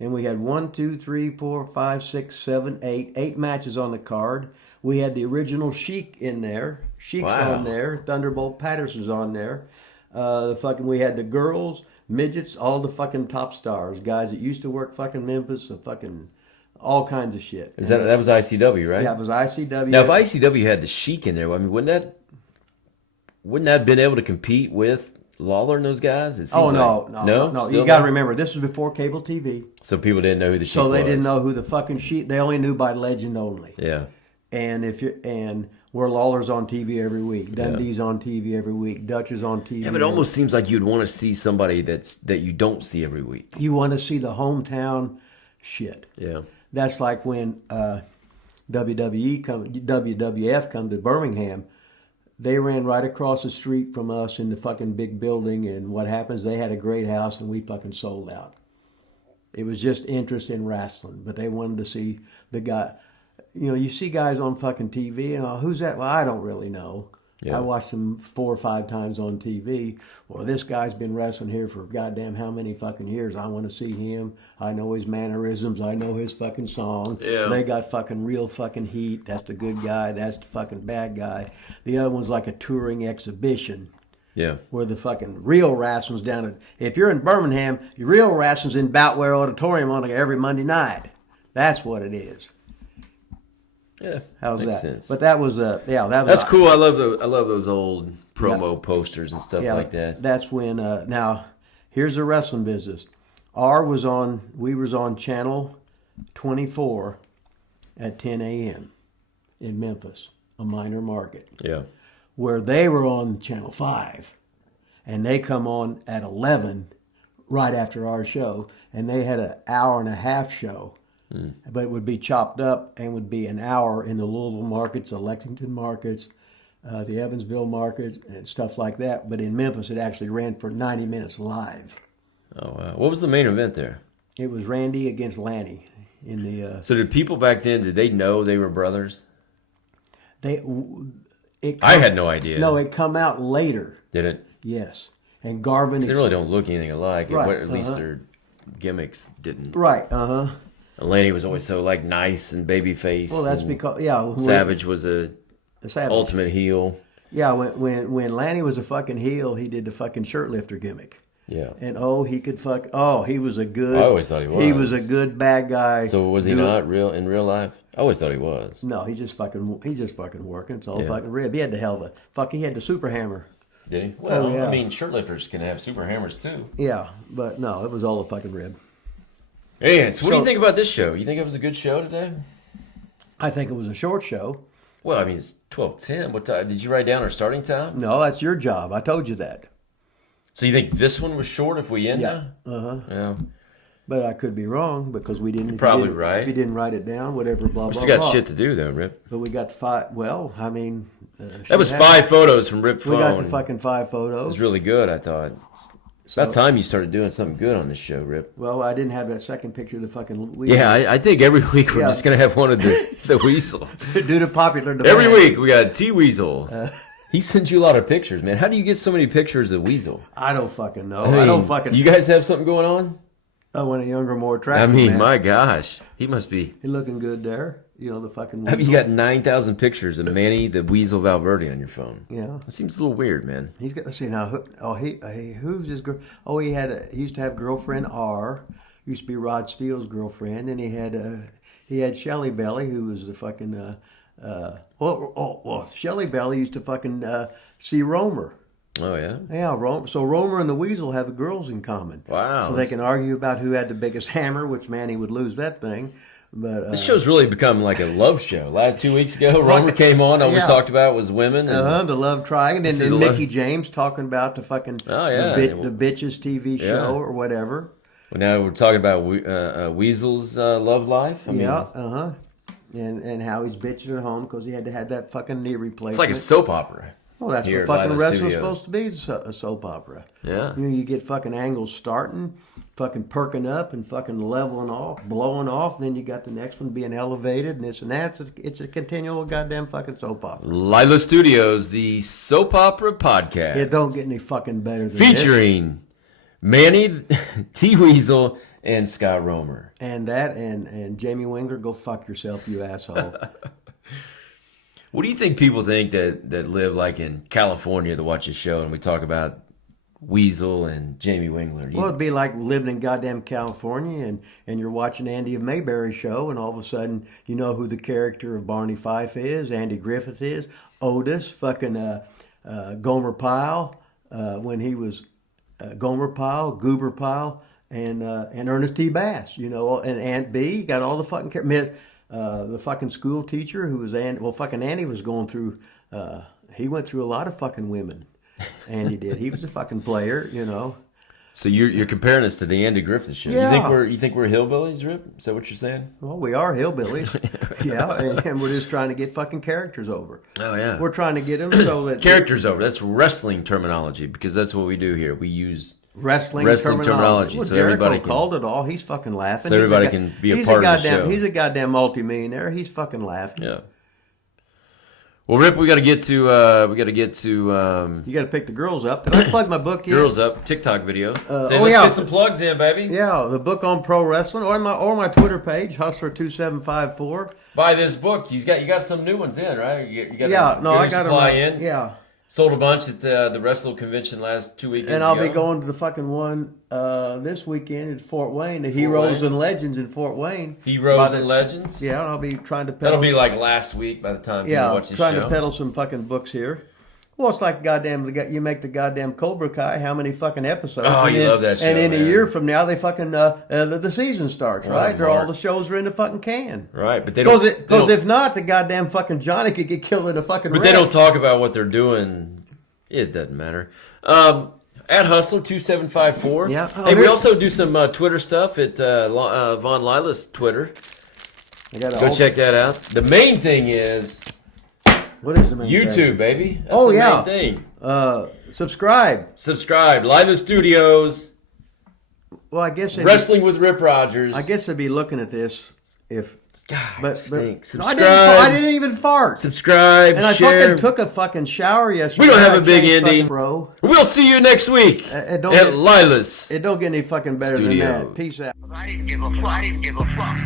and we had 1, 2, 3, 4, 5, 6, 7, 8 matches on the card. We had the original Sheik in there. Sheik's on there. Thunderbolt Patterson's on there. We had the girls, midgets, all the fucking top stars, guys that used to work fucking Memphis, fucking. All kinds of shit. That was ICW, right? Yeah, it was ICW. Now, if ICW had the Sheik in there, I mean, wouldn't that have been able to compete with Lawler and those guys? No. You got to remember, this was before cable TV. So people didn't know who the Sheik was. So they didn't know who the fucking Sheik. They only knew by legend only. Yeah. And where Lawler's on TV every week, Dundee's on TV every week, Dutch is on TV. Yeah, but it almost seems like you'd want to see somebody that you don't see every week. You want to see the hometown shit. Yeah. That's like when WWF come to Birmingham. They ran right across the street from us in the fucking big building, and what happens, they had a great house, and we fucking sold out. It was just interest in wrestling, but they wanted to see the guy. You know, you see guys on fucking TV, and who's that? Well, I don't really know. Yeah. I watched him 4 or 5 times on TV. Well, this guy's been wrestling here for goddamn how many fucking years. I want to see him. I know his mannerisms. I know his fucking song. Yeah. They got fucking real fucking heat. That's the good guy. That's the fucking bad guy. The other one's like a touring exhibition. Yeah. Where the fucking real wrestling's down at... If you're in Birmingham, your real wrestling's in Boutware Auditorium on every Monday night. That's what it is. Yeah, how's makes that? Sense. But that was that's cool. I love those old promo posters and stuff like that. That's when now here's the wrestling business. We was on channel 24 at 10 a.m. in Memphis, a minor market. Yeah, where they were on channel 5, and they come on at 11 right after our show, and they had an hour and a half show. But it would be chopped up and would be an hour in the Louisville markets, the Lexington markets, the Evansville markets, and stuff like that. But in Memphis, it actually ran for 90 minutes live. Oh, wow. What was the main event there? It was Randy against Lanny. So did people back then, did they know they were brothers? I had no idea. No, it come out later. Did it? Yes. And Garvin... They really don't look anything alike. Right. At least their gimmicks didn't. Right, Lanny was always so nice and babyface. Well, that's because Savage was a ultimate heel. Yeah, when Lanny was a fucking heel, he did the fucking shirt lifter gimmick. Yeah. And he could fuck. Oh, he was a good. I always thought he was. He was a good bad guy. So was he not in real life? I always thought he was. No, he's just fucking working. It's all fucking rib. He had the hell of a He had the super hammer. Did he? Well, I mean, shirt lifters can have super hammers too. Yeah, but no, it was all a fucking rib. Hey, so what do you think about this show? You think it was a good show today? I think it was a short show. Well, I mean, it's 12:10. What time did you write down our starting time? No, that's your job. I told you that. So you think this one was short if we end now? Yeah. But I could be wrong because we didn't. You're probably right. We didn't write it down. Whatever. Blah blah. We still got shit to do though, Rip. But we got 5. Well, I mean, that was 5 photos from Rip phone. We got the fucking 5 photos. It was really good. I thought. So, about time you started doing something good on this show, Rip. Well, I didn't have that second picture of the fucking weasel. Yeah, I think every week we're just going to have one of the weasel. Do the popular demand. Every week we got T-Weasel. He sends you a lot of pictures, man. How do you get so many pictures of Weasel? I don't fucking know. I don't fucking... You guys have something going on? I want a younger, more attractive man. My gosh. He must be... He's looking good there. You know, the fucking weasel. You got 9,000 pictures of Manny the Weasel Valverde on your phone. Yeah. That seems a little weird, man. He's got, let's see now. Who's his girl? Oh, he used to have girlfriend R, used to be Rod Steele's girlfriend, and he had Shelly Belly, who was the fucking Shelly Belly used to fucking see Romer. Oh yeah. Yeah, so Romer and the Weasel have the girls in common. Wow. So they can argue about who had the biggest hammer, which man he would lose that thing. But this show's really become like a love show. Last 2 weeks ago, Romer came on. All we talked about was women. And, the love triangle. And then Mickey James talking about the fucking the bitches TV show or whatever. Well, now we're talking about Weasel's love life. And how he's bitching at home because he had to have that fucking knee replacement. It's like a soap opera. Well, that's what fucking wrestling's supposed to be, a soap opera. Yeah. You get fucking angles starting, fucking perking up and fucking leveling off, blowing off, and then you got the next one being elevated and this and that. It's a continual goddamn fucking soap opera. Lilas Studios, the soap opera podcast. It don't get any fucking better than featuring Manny, T. Weasel, and Scott Romer. And Jamie Wingler, go fuck yourself, you asshole. What do you think people think that live like in California that watch this show and we talk about Weasel and Jamie Wingler? Well, it'd be like living in goddamn California and you're watching Andy of Mayberry show and all of a sudden you know who the character of Barney Fife is, Andy Griffith is, Otis, fucking Gomer Pyle, when he was Gomer Pyle, Goober Pyle, and Ernest T. Bass, you know, and Aunt B, got all the fucking characters. The fucking school teacher who was fucking Andy was going through. He went through a lot of fucking women. Andy did. He was a fucking player, you know. So you're comparing us to the Andy Griffith show. Yeah. You think we're hillbillies, Rip? Is that what you're saying? Well, we are hillbillies. Yeah, and we're just trying to get fucking characters over. Oh yeah. We're trying to get them so that characters over. That's wrestling terminology because that's what we do here. We use wrestling terminology. Well, so Jericho everybody called it all. He's fucking laughing. So everybody can be a part of the show. He's a goddamn multimillionaire. He's fucking laughing. Yeah. Well, Rip, we got to get to. You got to pick the girls up. Did I plug my book yet? Girls up TikTok videos. Let's get some plugs in, baby. Yeah, the book on pro wrestling, or my Twitter page, Hustler2754. Buy this book. You got some new ones in, right? You got I got supply them. In. Yeah. Sold a bunch at the Wrestle Convention last 2 weekends and I'll ago. be going to the fucking one this weekend in Fort Wayne, the Heroes and Legends in Fort Wayne. Heroes and Legends? Yeah, I'll be trying to peddle. That'll be like last week by the time people watch this show. Trying to peddle some fucking books here. Well, it's like you make the goddamn Cobra Kai, how many fucking episodes? Oh, you love that show, And in man. a year from now, they fucking, the season starts, right? All the shows are in the fucking can. Right, but they don't... Because if not, the goddamn fucking Johnny could get killed in a fucking But wreck. they don't talk about what they're doing. It doesn't matter. At Hustler2754. Yeah. Hey, we also do some Twitter stuff at Von Lilas Twitter. Go check that out. The main thing is... What is the main YouTube, thing? baby. That's the main thing. Subscribe. Lilas Studios. Well, I guess Wrestling with Rip Rogers. I guess I'd be looking at this if... God, subscribe. I didn't even fart. Subscribe, and share. I fucking took a fucking shower yesterday. We don't have a big ending. Bro. We'll see you next week at Lilas. It don't get any fucking better than that. Peace out. I didn't give a fuck.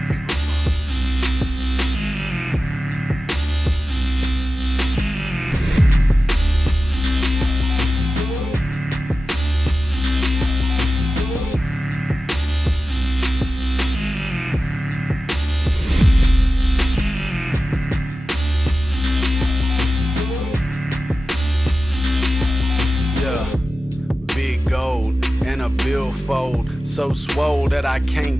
Big gold and a billfold, so swole that I can't